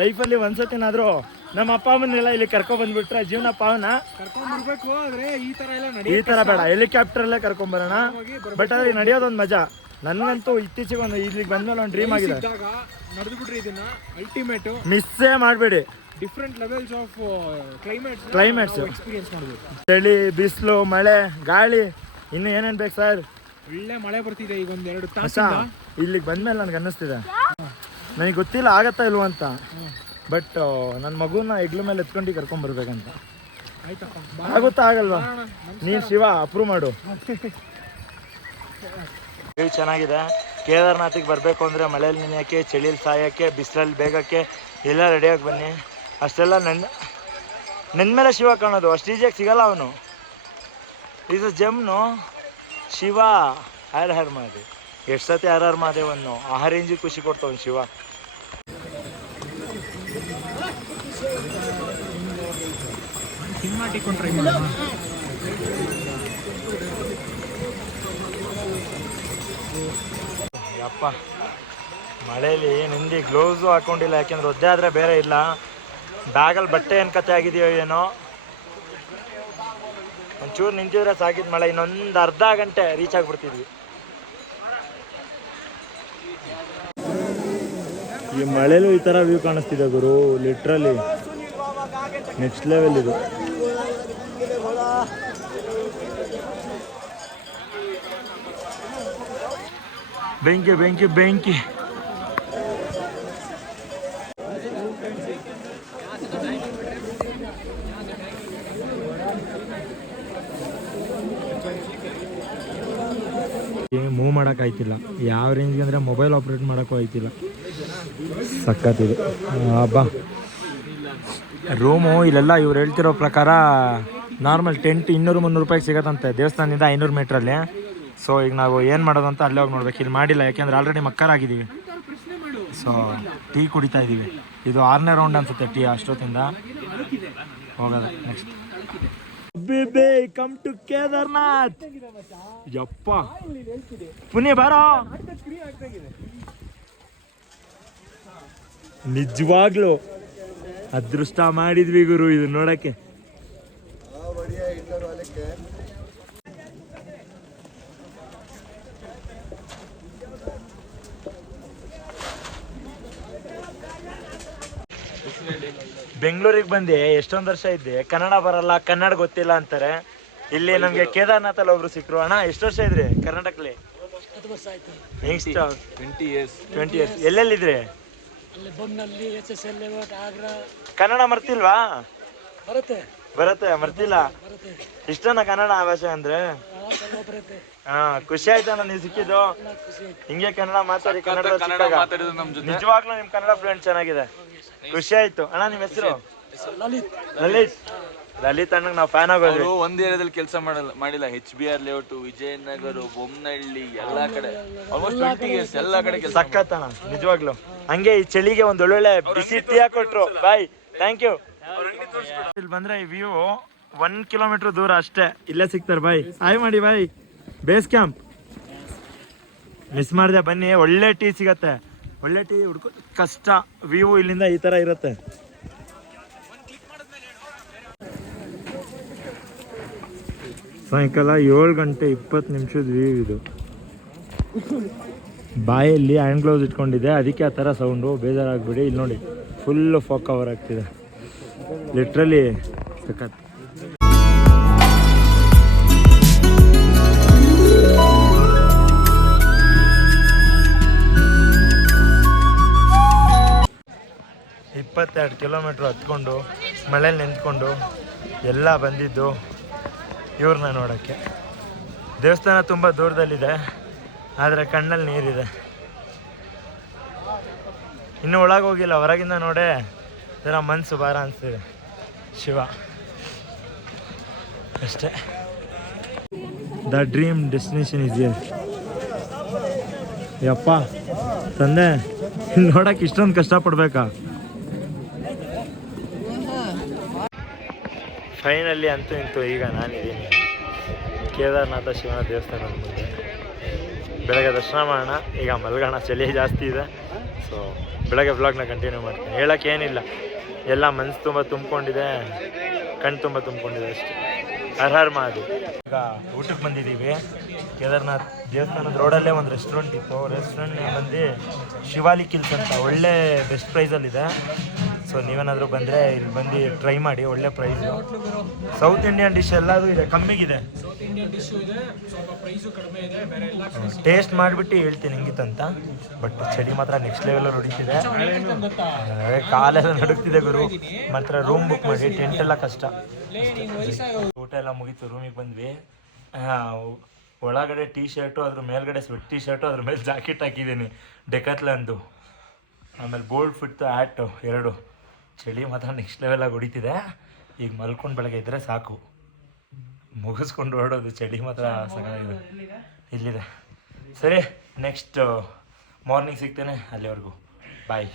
ಲೈಫಲ್ಲಿ. ಒಂದ್ಸತಿನಾದರೂ ನಮ್ಮ ಅಪ್ಪ ಅಮ್ಮನ್ನೆಲ್ಲ ಇಲ್ಲಿ ಕರ್ಕೊಂಡ್ಬಂದ್ಬಿಟ್ರೆ ಜೀವನ ಪಾವನ. ಕರ್ಕೊಂಡ್ಬರ್ಬೇಕು. ಆದರೆ ಈ ಥರ ಬೇಡ, ಹೆಲಿಕಾಪ್ಟರಲ್ಲೇ ಕರ್ಕೊಂಬರೋಣ. ಬಟ್ ಆದರೆ ನಡೆಯೋದೊಂದು ಮಜಾ. ನನಗಂತೂ ಇತ್ತೀಚೆಗೆ ಒಂದು ಇಲ್ಲಿಗೆ ಬಂದ್ಮೇಲೆ ಒಂದು ಡ್ರೀಮ್ ಆಗಿದೆ. ನಡೆದ್ಬಿಟ್ರಿ ಇದನ್ನ ಅಲ್ಟಿಮೇಟು ಮಿಸ್ಸೇ ಮಾಡಬೇಡಿ. Different levels of climates experience ಮಾಡಬೇಕು. ಚಳಿ, ಬಿಸಿಲು, ಮಳೆ, ಗಾಳಿ, ಇನ್ನು ಏನೇನು ಬೇಕು ಸರ್? ಒಳ್ಳೆ ಮಳೆ ಬರ್ತಿದೆ ಈಗ ಒಂದು 2 ತಾಸ. ತಾಸು. ಇಲ್ಲಿಗೆ ಬಂದ್ಮೇಲೆ ನನಗೆ ಅನ್ನಿಸ್ತಿದೆ, ನನಗೆ ಗೊತ್ತಿಲ್ಲ ಆಗತ್ತಾ ಇಲ್ವ ಅಂತ, ಬಟ್ ನನ್ನ ಮಗುನ ಹೆಗ್ಲ ಮೇಲೆ ಎತ್ಕೊಂಡು ಕರ್ಕೊಂಡ್ಬರ್ಬೇಕಂತ. ಆಯ್ತಪ್ಪ, ಆಗುತ್ತಾ ಆಗಲ್ವಾ? ನೀನು ಶಿವ ಅಪ್ರೂವ್ ಮಾಡು. ಚೆನ್ನಾಗಿದೆ. ಕೇದಾರ್ನಾಥಿಗೆ ಬರಬೇಕು ಅಂದರೆ ಮಳೆಯಲ್ಲಿ ನೆನೆಯೋಕ್ಕೆ, ಚಳಿಯಲ್ಲಿ ಸಾಯೋಕ್ಕೆ, ಬಿಸಿಲಲ್ಲಿ ಬೇಗಕ್ಕೆ ಎಲ್ಲ ರೆಡಿಯಾಗಿ ಬನ್ನಿ. ಅಷ್ಟೆಲ್ಲ ನನ್ನ ಮೇಲೆ ಶಿವ ಕಾಣೋದು ಅಷ್ಟು ಈಜಿಯಾಗಿ ಸಿಗಲ್ಲ. ಅವನು ಈಸ್ ಅ ಜಮ್ನು ಶಿವ. ಹರ್ ಹರ್ ಮಹಾದೇವ್. ಎಷ್ಟು ಸತಿ ಹರ್ ಹರ್ ಮಹಾದೇವನ್ನು ಆ ರೇಂಜಿಗೆ ಖುಷಿ ಕೊಡ್ತಾವನು ಶಿವ. ಸಿನಿಮಾ ಟಿಕೊಂಡು ಟ್ರೈ ಮಾಡೋಣ. ಯಪ್ಪ, ಮಳೆಯಲ್ಲಿ ನಿಂದು ಗ್ಲೌಸು ಹಾಕೊಂಡಿಲ್ಲ, ಯಾಕೆಂದ್ರೆ ಒದ್ದೆ ಆದರೆ ಬೇರೆ ಇಲ್ಲ. ಬ್ಯಾಗಲ್ಲಿ ಬಟ್ಟೆ ಏನು ಕತೆ ಆಗಿದೆಯೋ ಏನೋ. ಒಂಚೂರು ನಿಂತಿದ್ರೆ ಸಾಕಿದ ಮಳೆ. ಇನ್ನೊಂದು ಅರ್ಧ ಗಂಟೆ ರೀಚ್ ಆಗಿಬಿಡ್ತಿದ್ವಿ. ಈ ಮಳೆಲೂ ಈ ಥರ ವ್ಯೂ ಕಾಣಿಸ್ತಿದೆ ಗುರು, ಲಿಟ್ರಲಿ ನೆಕ್ಸ್ಟ್ ಲೆವೆಲ್ ಇದು. ಬೆಂಕಿ ಬೆಂಕಿ ಬೆಂಕಿ. ಮೂವ್ ಮಾಡೋಕೆ ಆಯ್ತಿಲ್ಲ. ಯಾವ ರೇಂಜ್ಗೆ ಅಂದರೆ ಮೊಬೈಲ್ ಆಪ್ರೇಟ್ ಮಾಡೋಕ್ಕೂ ಆಯ್ತಿಲ್ಲ. ಸಖತ್ತಿದೆ. ಹಬ್ಬ ರೂಮು ಇಲ್ಲೆಲ್ಲ ಇವ್ರು ಹೇಳ್ತಿರೋ ಪ್ರಕಾರ ನಾರ್ಮಲ್ ಟೆಂಟ್ 200-300 ರೂಪಾಯಿಗೆ ಸಿಗತ್ತಂತೆ ದೇವಸ್ಥಾನದಿಂದ 500 ಮೀಟ್ರಲ್ಲಿ. ಸೊ ಈಗ ನಾವು ಏನು ಮಾಡೋದು ಅಂತ ಅಲ್ಲೇ ಹೋಗಿ ನೋಡ್ಬೇಕು. ಇಲ್ಲಿ ಮಾಡಿಲ್ಲ, ಯಾಕೆಂದ್ರೆ ಆಲ್ರೆಡಿ ಮಕ್ಕರಾಗಿದ್ದೀವಿ. ಸೊ ಟೀ ಕುಡಿತಾ ಇದ್ದೀವಿ. ಇದು 6ನೇ ರೌಂಡ್ ಅನ್ಸುತ್ತೆ ಟೀ ಅಷ್ಟೊತ್ತಿಂದ ಹೋಗೋದು. Next come to Kedarnath. ಯಪ್ಪ ಪುಣ್ಯ ಬಾರೋ. ನಿಜವಾಗ್ಲು ಅದೃಷ್ಟ ಮಾಡಿದ್ವಿ ಗುರು ಇದು ನೋಡಕ್ಕೆ. ಬೆಂಗಳೂರಿಗೆ ಬಂದೆ ಎಷ್ಟೊಂದು ವರ್ಷ ಇದ್ದೆ, ಕನ್ನಡ ಬರಲ್ಲ, ಕನ್ನಡ ಗೊತ್ತಿಲ್ಲ ಅಂತಾರೆ. ಇಲ್ಲಿ ನಮ್ಗೆ ಕೇದಾರ್ನಾಥಲ್ಲಿ ಒಬ್ರು ಸಿಕ್ಕರು. ಅಣ್ಣ ಎಷ್ಟು ವರ್ಷ ಇದ್ರಿ ಕರ್ನಾಟಕಲ್ಲಿ? 20 years. ಎಲ್ಲೆಲ್ಲಿದ್ರಿ? ಕನ್ನಡ ಮರ್ತಿಲ್ವಾ? ಬರುತ್ತೆ ಮರ್ತಿಲ್ಲ. ಇಷ್ಟನ ಕನ್ನಡ ಭಾಷೆ ಅಂದ್ರೆ? ಹಾ, ಖುಷಿ ಆಯ್ತಣ್ಣ ನೀವು ಸಿಕ್ಕಿದ್ದು. ಹಿಂಗೆ ಕನ್ನಡ ಮಾತಾಡಿ, ಕನ್ನಡ ನಿಜವಾಗ್ಲೂ ನಿಮ್ ಕನ್ನಡ ಫ್ರೆಂಡ್ ಚೆನ್ನಾಗಿದೆ, ಖುಷಿ ಆಯ್ತು. ಅಣ್ಣ ನಿಮ್ ಹೆಸರು? ಲಲಿತ್ ಅಣ್ಣಗೆ ನಾವು ಫ್ಯಾನ್ ಆಗೋದು. ಒಂದ್ ಏರಿಯಾದಲ್ಲಿ ಕೆಲಸ ಮಾಡಿಲ್ಲ. HBR ಲೇಔಟ್, ವಿಜಯನಗರ, ಬೊಮ್ಮನಹಳ್ಳಿ ಎಲ್ಲಾ ಕಡೆ ಆಲ್ಮೋಸ್ಟ್ 20 years ಎಲ್ಲಾ ಕಡೆ ಕೆಲಸ. ಸಕ್ಕತ್ತಣ್ಣ ನಿಜವಾಗ್ಲು. ಹಂಗೆ ಈ ಚಳಿಗೆ ಒಂದ್ ಒಳ್ಳೊಳ್ಳೆ ಬಿಸಿ ಟೀ ಹಾಕೊಟ್ರು. Bye, thank you. ಇಲ್ಲಿ ಬಂದ್ರೆ ಈ ವ್ಯೂ 1 ಕಿಲೋಮೀಟರ್ ದೂರ ಅಷ್ಟೇ, ಇಲ್ಲೇ ಸಿಗ್ತಾರೆ. ಬಾಯ್ ಹಾಯ್ ಮಾಡಿ. ಬಾಯ್ ಬೇಸ್ ಕ್ಯಾಂಪ್ ಮಿಸ್ ಮಾಡಿದೆ, ಬನ್ನಿ. ಒಳ್ಳೆ ಟೀ ಸಿಗತ್ತೆ, ಒಳ್ಳೆ ಟೀ ಹುಡ್ಕೋ ಕಷ್ಟ. ವ್ಯೂ ಇಲ್ಲಿಂದ ಈ ತರ ಇರುತ್ತೆ. ಸಾಯಂಕಾಲ 7:20 ವ್ಯೂ ಇದು. ಬಾಯಲ್ಲಿ ಹ್ಯಾಂಡ್ ಗ್ಲೌಸ್ ಇಟ್ಕೊಂಡಿದೆ, ಅದಕ್ಕೆ ಆ ಥರ ಸೌಂಡು. ಬೇಜಾರಾಗ್ಬಿಡಿ. ಇಲ್ಲಿ ನೋಡಿ ಫುಲ್ಲು ಫಾಗ್ ಕವರ್ ಆಗ್ತಿದೆ, ಲಿಟ್ರಲಿ ಸಖತ್. ಇಪ್ಪತ್ತೆರಡು ಕಿಲೋಮೀಟ್ರ್ ಹತ್ಕೊಂಡು ಮಳೇಲಿ ನಿಂತ್ಕೊಂಡು ಎಲ್ಲ ಬಂದಿದ್ದು ಇವ್ರನ್ನ ನೋಡೋಕ್ಕೆ. ದೇವಸ್ಥಾನ ತುಂಬ ದೂರದಲ್ಲಿದೆ, ಆದರೆ ಕಣ್ಣಲ್ಲಿ ನೀರಿದೆ. ಇನ್ನೂ ಒಳಗೆ ಹೋಗಿಲ್ಲ, ಹೊರಗಿಂದ ನೋಡೇ ಜನ ಮನಸ್ಸು ಭಾರ ಅನಿಸ್ತಿದೆ. ಶಿವ ಅಷ್ಟೇ. The dream destination is here. ಯಪ್ಪ ತಂದೆ, ನೋಡಕ್ಕೆ ಇಷ್ಟೊಂದು ಕಷ್ಟಪಡ್ಬೇಕಾ? ಫೈನಲಿ ಅಂತೂ ಇಂತೂ ಈಗ ನಾನಿದ್ದೀನಿ ಕೇದಾರನಾಥ ಶಿವನ ದೇವಸ್ಥಾನದ ಮುಂದೆ. ಬೆಳಗ್ಗೆ ದರ್ಶನ ಮಾಡೋಣ, ಈಗ ಮಲ್ಗೋಣ, ಚಳಿ ಜಾಸ್ತಿ ಇದೆ. ಸೊ ಬೆಳಗ್ಗೆ ವ್ಲಾಗ್ನ ಕಂಟಿನ್ಯೂ ಮಾಡ್ತೀನಿ. ಹೇಳೋಕ್ಕೇನಿಲ್ಲ, ಎಲ್ಲ ಮನಸ್ಸು ತುಂಬ ತುಂಬಿಕೊಂಡಿದೆ, ಕಣ್ಣು ತುಂಬ ತುಂಬಿಕೊಂಡಿದೆ ಅಷ್ಟೇ. ಹರ ಮಹಾದೇವ್. ಈಗ ಊಟಕ್ಕೆ ಬಂದಿದ್ದೀವಿ. ಕೇದಾರ್ನಾಥ್ ದೇವಸ್ಥಾನದ ರೋಡಲ್ಲೇ ಒಂದು ರೆಸ್ಟೋರೆಂಟ್ ಇತ್ತು. ರೆಸ್ಟೋರೆಂಟ್ ಬಂದು ಶಿವಾಲಿ ಕಿಲ್ಸ್ ಅಂತ, ಒಳ್ಳೆ ಬೆಸ್ಟ್ ಪ್ರೈಸಲ್ಲಿದೆ. ಸೊ ನೀವೇನಾದರೂ ಬಂದರೆ ಇಲ್ಲಿ ಬಂದು ಟ್ರೈ ಮಾಡಿ, ಒಳ್ಳೆ ಪ್ರೈಸು. ಸೌತ್ ಇಂಡಿಯನ್ ಡಿಶ್ ಎಲ್ಲದೂ ಇದೆ, ಕಮ್ಮಿಗಿದೆ. ಟೇಸ್ಟ್ ಮಾಡಿಬಿಟ್ಟು ಹೇಳ್ತೀನಿ ಹೆಂಗಿತ್ತಂತ. ಬಟ್ ಚಳಿ ಮಾತ್ರ ನೆಕ್ಸ್ಟ್ ಲೆವೆಲ್ ಹೊಡಿತಿದೆ, ಕಾಲೆಲ್ಲ ನಡುಕ್ತಿದೆ ಗುರು. ಮಾತ್ರ ರೂಮ್ ಬುಕ್ ಮಾಡಿ, ಟೆಂಟ್ ಎಲ್ಲ ಕಷ್ಟ. ಊಟ ಎಲ್ಲ ಮುಗೀತು, ರೂಮಿಗೆ ಬಂದ್ವಿ. ಒಳಗಡೆ ಟೀ ಶರ್ಟು, ಅದ್ರ ಮೇಲ್ಗಡೆ ಸ್ವೆಟ್ ಟೀ ಶರ್ಟು, ಅದ್ರ ಮೇಲೆ ಜಾಕೆಟ್ ಹಾಕಿದ್ದೀನಿ ಡೆಕಾತ್ಲನ್ದು. ಆಮೇಲೆ ಬೋಲ್ಡ್ ಫಿಟ್ ಹ್ಯಾಟು 2. ಚಳಿ ಮಾತ್ರ ನೆಕ್ಸ್ಟ್ ಲೆವೆಲಾಗಿ ಹೊಡಿತಿದೆ. ಈಗ ಮಲ್ಕೊಂಡು ಬೆಳಗ್ಗೆ ಇದ್ದರೆ ಸಾಕು, ಮುಗಿಸ್ಕೊಂಡು ಹೊರಡೋದು. ಚಳಿ ಮಾತ್ರ ಸಾಕಾಗಿದೆ ಇಲ್ಲಿದೆ. ಸರಿ, ನೆಕ್ಸ್ಟ್ ಮಾರ್ನಿಂಗ್ ಸಿಗ್ತೇನೆ. ಅಲ್ಲಿವರೆಗೂ ಬಾಯ್.